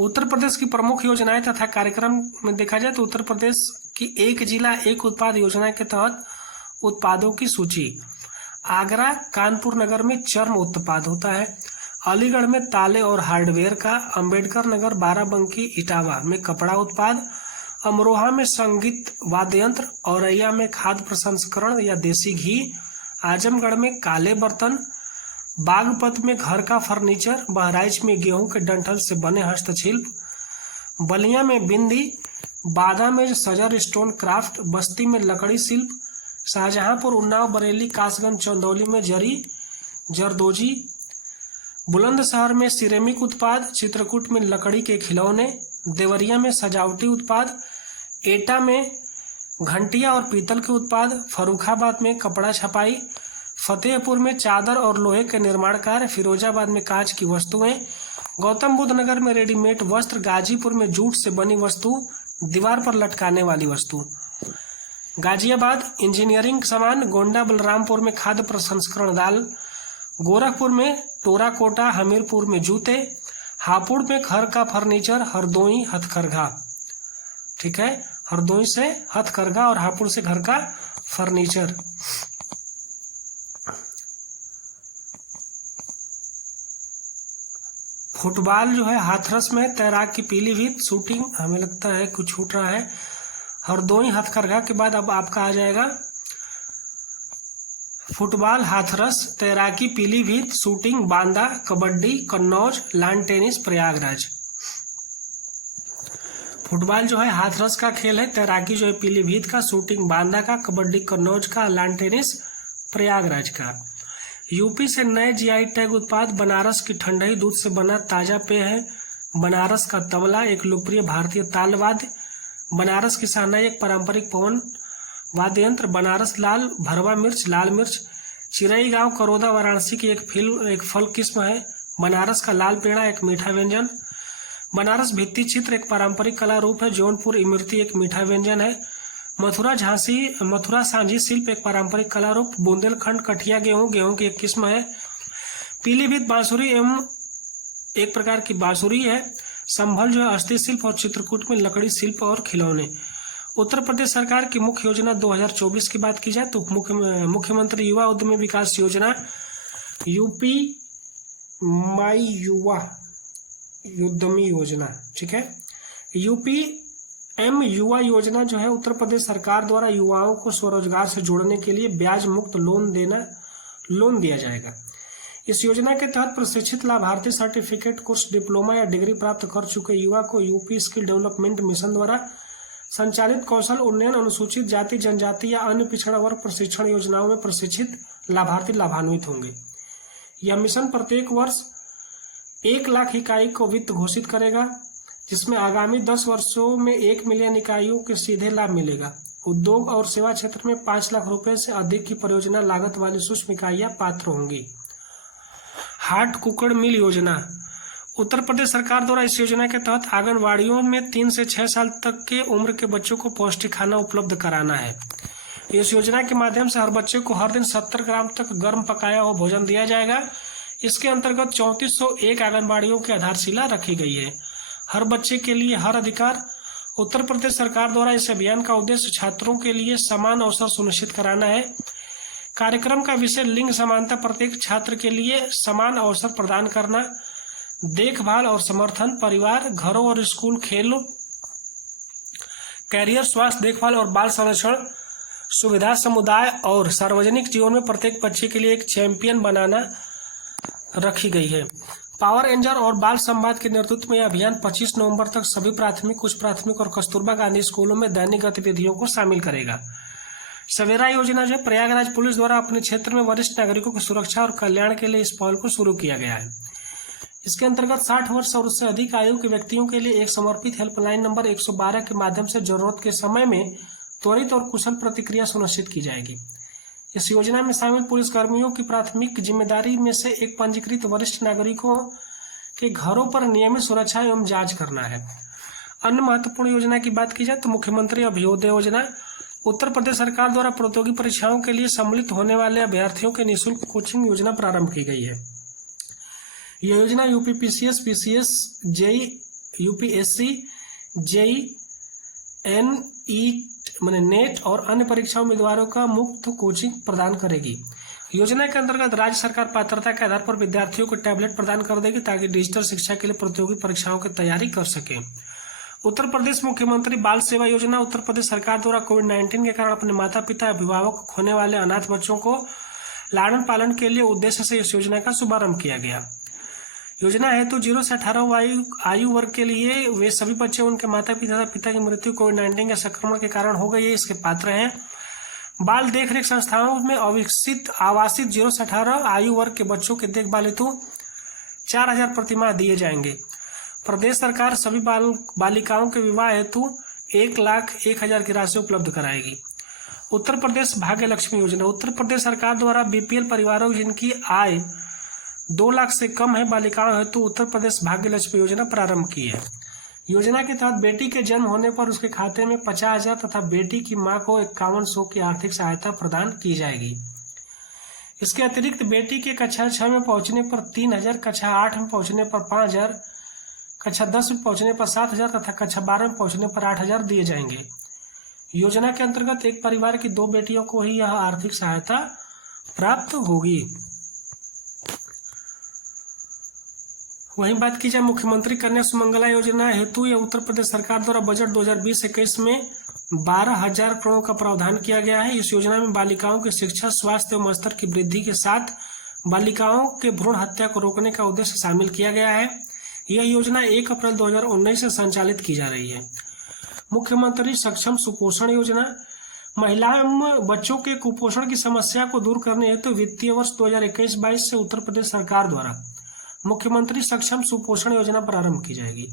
उत्तर प्रदेश की प्रमुख योजनाएं तथा कार्यक्रम में देखा जाए तो उत्तर प्रदेश की एक जिला एक उत्पाद योजना के तहत उत्पादों की सूची। आगरा कानपुर नगर में चर्म उत्पाद होता है। अलीगढ़ में ताले और हार्डवेयर का। अम्बेडकर नगर बाराबंकी इटावा में कपड़ा उत्पाद। अमरोहा में संगीत वाद्य यंत्र। औरैया में खाद्य प्रसंस्करण या देसी घी। आजमगढ़ में काले बर्तन। बागपत में घर का फर्नीचर। बहराइच में गेहूं के डंठल से बने हस्तशिल्प। बलिया में बिंदी। बादा में सजर स्टोन क्राफ्ट। बस्ती में लकड़ी शिल्प। शाहजहांपुर उन्नाव बरेली कासगंज चंदौली में जरदोजी। बुलंदशहर में सिरेमिक उत्पाद। चित्रकूट में लकड़ी के खिलौने। देवरिया में सजावटी उत्पाद। एटा में घंटिया और पीतल के उत्पाद। फर्रुखाबाद में कपड़ा छपाई। फतेहपुर में चादर और लोहे के निर्माण कार्य। फिरोजाबाद में कांच की वस्तुएं। गौतम बुद्ध नगर में रेडीमेड वस्त्र। गाजीपुर में जूट से बनी वस्तु, दीवार पर लटकाने वाली वस्तु। गाजियाबाद इंजीनियरिंग सामान। गोंडा बलरामपुर में खाद्य प्रसंस्करण दाल। गोरखपुर में टोराकोटा। हमीरपुर में जूते। हापुड़ में घर का फर्नीचर। हरदोई हथकरघा। ठीक है, हरदोई से हथकरघा और हापुड़ से घर का फर्नीचर। फुटबॉल जो है हाथरस में। तैराकी पीलीभीत। शूटिंग हमें लगता है कुछ छूट रहा है। हरदोई हथकरघा के बाद अब आपका आ जाएगा फुटबॉल हाथरस, तैराकी पीलीभीत, शूटिंग बांदा, कबड्डी कन्नौज, लान टेनिस प्रयागराज। फुटबॉल जो है हाथरस का खेल है। तैराकी जो है पीलीभीत का। शूटिंग बांदा का। कबड्डी कन्नौज का। लान टेनिस प्रयागराज का। यूपी से नए जीआई टैग उत्पाद। बनारस की ठंडई दूध से बना ताजा पेय है। बनारस का तबला एक लोकप्रिय भारतीय ताल वाद्य। बनारस की शहनाई एक पारंपरिक पवन वाद्य यंत्र। बनारस लाल भरवा मिर्च लाल मिर्च। चिरई गांव करोदा वाराणसी की एक फल किस्म है। बनारस का लाल पेड़ा एक मीठा व्यंजन। बनारस भित्ति चित्र एक पारंपरिक कला रूप है। जौनपुर इमरती एक मीठा व्यंजन है। मथुरा सांझी शिल्प एक पारंपरिक कला रूप। बुंदेलखंड कठिया गेहूं की एक किस्म है। पीलीभीत बांसुरी एवं एक प्रकार की बांसुरी है। संभल जो है अस्थि शिल्प और चित्रकूट में लकड़ी शिल्प और खिलौने। उत्तर प्रदेश सरकार की मुख्य योजना 2024 की बात की जाए तो मुख्यमंत्री युवा उद्यमी विकास योजना यूपी माई युवा उद्यमी योजना। ठीक है, यूपी एम युवा योजना जो है उत्तर प्रदेश सरकार द्वारा युवाओं को स्वरोजगार से जोड़ने के लिए ब्याज मुक्त लोन दिया जाएगा। इस योजना के तहत प्रशिक्षित लाभार्थी सर्टिफिकेट कोर्स डिप्लोमा या डिग्री प्राप्त कर चुके युवा को यूपी स्किल डेवलपमेंट मिशन द्वारा संचालित कौशल उन्नयन, अनुसूचित जाति जनजाति या अन्य पिछड़ा वर्ग प्रशिक्षण योजनाओं में प्रशिक्षित लाभार्थी लाभान्वित होंगे। यह मिशन प्रत्येक वर्ष 1 लाख इकाई को वित्त घोषित करेगा, जिसमें आगामी 10 वर्षों में 1 मिलियन इकाइयों के सीधे लाभ मिलेगा। उद्योग और सेवा क्षेत्र में 5 लाख रुपए से अधिक की परियोजना लागत वाली सूक्ष्म इकाइयां पात्र होंगी। हाट कुकड़ मिल योजना। उत्तर प्रदेश सरकार द्वारा इस योजना के तहत आंगनवाड़ियों में 3 से 6 साल तक के उम्र के बच्चों को पौष्टिक खाना उपलब्ध कराना है। इस योजना के माध्यम से हर बच्चे को हर दिन 70 ग्राम तक गर्म पकाया हुआ भोजन दिया जाएगा। इसके अंतर्गत 3401 आंगनबाड़ियों की आधारशिला रखी गई है। हर बच्चे के लिए हर अधिकार। उत्तर प्रदेश सरकार द्वारा इस अभियान का उद्देश्य छात्रों के लिए समान अवसर सुनिश्चित कराना है। कार्यक्रम का विषय लिंग समानता, प्रत्येक छात्र के लिए समान अवसर प्रदान करना, देखभाल और समर्थन, परिवार, घरों और स्कूल, खेल, कैरियर, स्वास्थ्य देखभाल और बाल संरक्षण सुविधा, समुदाय और सार्वजनिक जीवन में प्रत्येक बच्चे के लिए एक चैंपियन बनाना रखी गई है। पावर रेंजर और बाल संवाद के नेतृत्व में यह अभियान 25 नवंबर तक सभी प्राथमिक, उच्च प्राथमिक और कस्तूरबा गांधी स्कूलों में दैनिक गतिविधियों को शामिल करेगा। सवेरा योजना जो है प्रयागराज पुलिस द्वारा अपने क्षेत्र में वरिष्ठ नागरिकों की सुरक्षा और कल्याण के लिए इस पहल को शुरू किया गया है। इसके अंतर्गत 60 वर्ष और उससे अधिक आयु के व्यक्तियों के लिए एक समर्पित हेल्पलाइन नंबर 112 के माध्यम से जरूरत के समय में त्वरित और कुशल प्रतिक्रिया सुनिश्चित की जाएगी। इस योजना में शामिल पुलिसकर्मियों की प्राथमिक जिम्मेदारी में से एक पंजीकृत वरिष्ठ नागरिकों के घरों पर नियमित सुरक्षा एवं जांच करना है। अन्य महत्वपूर्ण योजना की बात की जाए तो मुख्यमंत्री अभ्युदय योजना, उत्तर प्रदेश सरकार द्वारा प्रतियोगी परीक्षाओं के लिए सम्मिलित होने वाले अभ्यर्थियों के निःशुल्क कोचिंग योजना प्रारंभ की गई है। यह योजना UPPCS, PCS, JE, UPSC, JE, NET और अन्य परीक्षा उम्मीदवारों का मुफ्त कोचिंग प्रदान करेगी। योजना के अंतर्गत राज्य सरकार पात्रता के आधार पर विद्यार्थियों को टैबलेट प्रदान कर देगी ताकि डिजिटल शिक्षा के लिए प्रतियोगी परीक्षाओं की तैयारी कर सकें। उत्तर प्रदेश मुख्यमंत्री बाल सेवा योजना, उत्तर प्रदेश सरकार द्वारा कोविड-19 के कारण अपने माता पिता, अभिभावक खोने वाले अनाथ बच्चों को लालन पालन के लिए उद्देश्य से इस योजना का शुभारंभ किया गया। योजना हेतु 0 से 18 आयु वर्ग के लिए वे सभी बच्चे उनके माता पिता की मृत्यु कोविड-19 के संक्रमण के कारण हो गई है, इसके पात्र हैं। बाल देखरेख संस्थाओं में अविकसित आवासित 0 से 18 आयु वर्ग के बच्चों के देखभाल हेतु 4000 प्रतिमाह दिए जाएंगे। प्रदेश सरकार सभी बालिकाओं के विवाह हेतु 1,01,000 की राशि उपलब्ध कराएगी। उत्तर प्रदेश भाग्य लक्ष्मी योजना, उत्तर प्रदेश सरकार द्वारा बीपीएल परिवारों जिनकी आय 2 लाख से कम है बालिकाओं हेतु उत्तर प्रदेश भाग्य लक्ष्मी योजना प्रारंभ की है। योजना के तहत बेटी के जन्म होने पर उसके खाते में 50,000 तथा बेटी की मां को 5100 की आर्थिक सहायता प्रदान की जाएगी। इसके अतिरिक्त बेटी के कक्षा 6 में पहुंचने पर 3,000, कक्षा 8 में पहुंचने पर 5,000, कक्षा 10 में पहुंचने पर 7,000 तथा कक्षा 12 में पहुंचने पर 8,000 दिए जाएंगे। योजना के अंतर्गत एक परिवार की 2 बेटियों को ही यह आर्थिक सहायता प्राप्त होगी। वहीं बात की जाए मुख्यमंत्री कन्या सुमंगला योजना हेतु यह उत्तर प्रदेश सरकार द्वारा बजट 2020-21 में 12,000 करोड़ का प्रावधान किया गया है। इस योजना में बालिकाओं की शिक्षा, स्वास्थ्य एवं स्तर की वृद्धि के साथ बालिकाओं के भ्रूण हत्या को रोकने का उद्देश्य शामिल किया गया है। यह योजना 1 अप्रैल 2019 से संचालित की जा रही है। मुख्यमंत्री सक्षम सुपोषण योजना, महिलाओं एवं बच्चों के कुपोषण की समस्या को दूर करने हेतु वित्तीय वर्ष 2021-22 से उत्तर प्रदेश सरकार द्वारा मुख्यमंत्री सक्षम सुपोषण योजना प्रारंभ की जाएगी।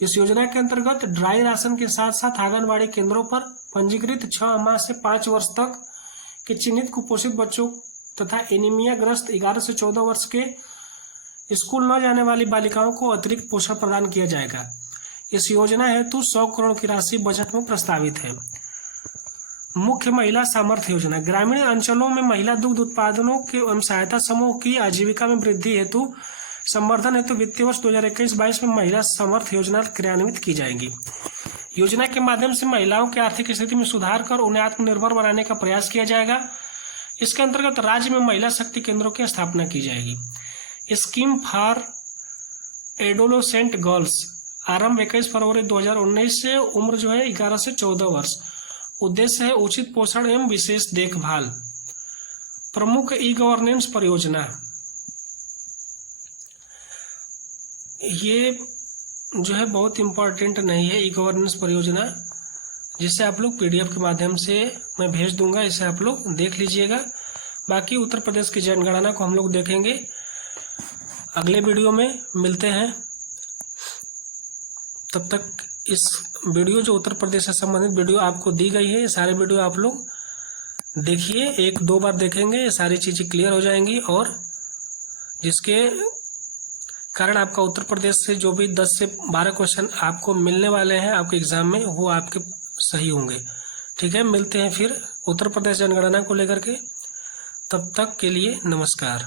इस योजना के अंतर्गत ड्राई राशन के साथ साथ आंगनबाड़ी केंद्रों पर पंजीकृत 6 माह से 5 वर्ष तक के चिन्हित कुपोषित बच्चों तथा एनीमिया ग्रस्त 11 से 14 वर्ष के स्कूल न जाने वाली बालिकाओं को अतिरिक्त पोषण प्रदान किया जाएगा। इस योजना हेतु 100 करोड़ की राशि बजट में प्रस्तावित है। मुख्य महिला सामर्थ्य योजना, ग्रामीण अंचलों में महिला दुग्ध उत्पादनों के एवं सहायता समूह की आजीविका में वृद्धि हेतु संवर्धन हेतु वित्तीय वर्ष 2021-22 में महिला सामर्थ्य योजना क्रियान्वित की जाएगी। योजना के माध्यम से महिलाओं की आर्थिक स्थिति में सुधार कर उन्हें आत्मनिर्भर बनाने का प्रयास किया जाएगा। इसके अंतर्गत राज्य में महिला शक्ति केंद्रों की स्थापना की जाएगी। स्कीम फॉर एडोलेसेंट गर्ल्स, आरंभ 21 फरवरी 2019 से, उम्र जो है 11 से 14 वर्ष। उद्देश्य है उचित पोषण एवं विशेष देखभाल। प्रमुख ई गवर्नेंस परियोजना, ये जो है बहुत इम्पोर्टेंट नहीं है ई गवर्नेंस परियोजना, जिसे आप लोग पीडीएफ के माध्यम से मैं भेज दूंगा, इसे आप लोग देख लीजिएगा। बाकी उत्तर प्रदेश की जनगणना को हम लोग देखेंगे अगले वीडियो में। मिलते हैं, तब तक इस वीडियो जो उत्तर प्रदेश से संबंधित वीडियो आपको दी गई है, ये सारे वीडियो आप लोग देखिए, 1-2 बार देखेंगे, ये सारी चीज़ें क्लियर हो जाएंगी और जिसके कारण आपका उत्तर प्रदेश से जो भी 10 से 12 क्वेश्चन आपको मिलने वाले हैं आपके एग्जाम में, वो आपके सही होंगे। ठीक है, मिलते हैं फिर उत्तर प्रदेश जनगणना को लेकर के। तब तक के लिए नमस्कार।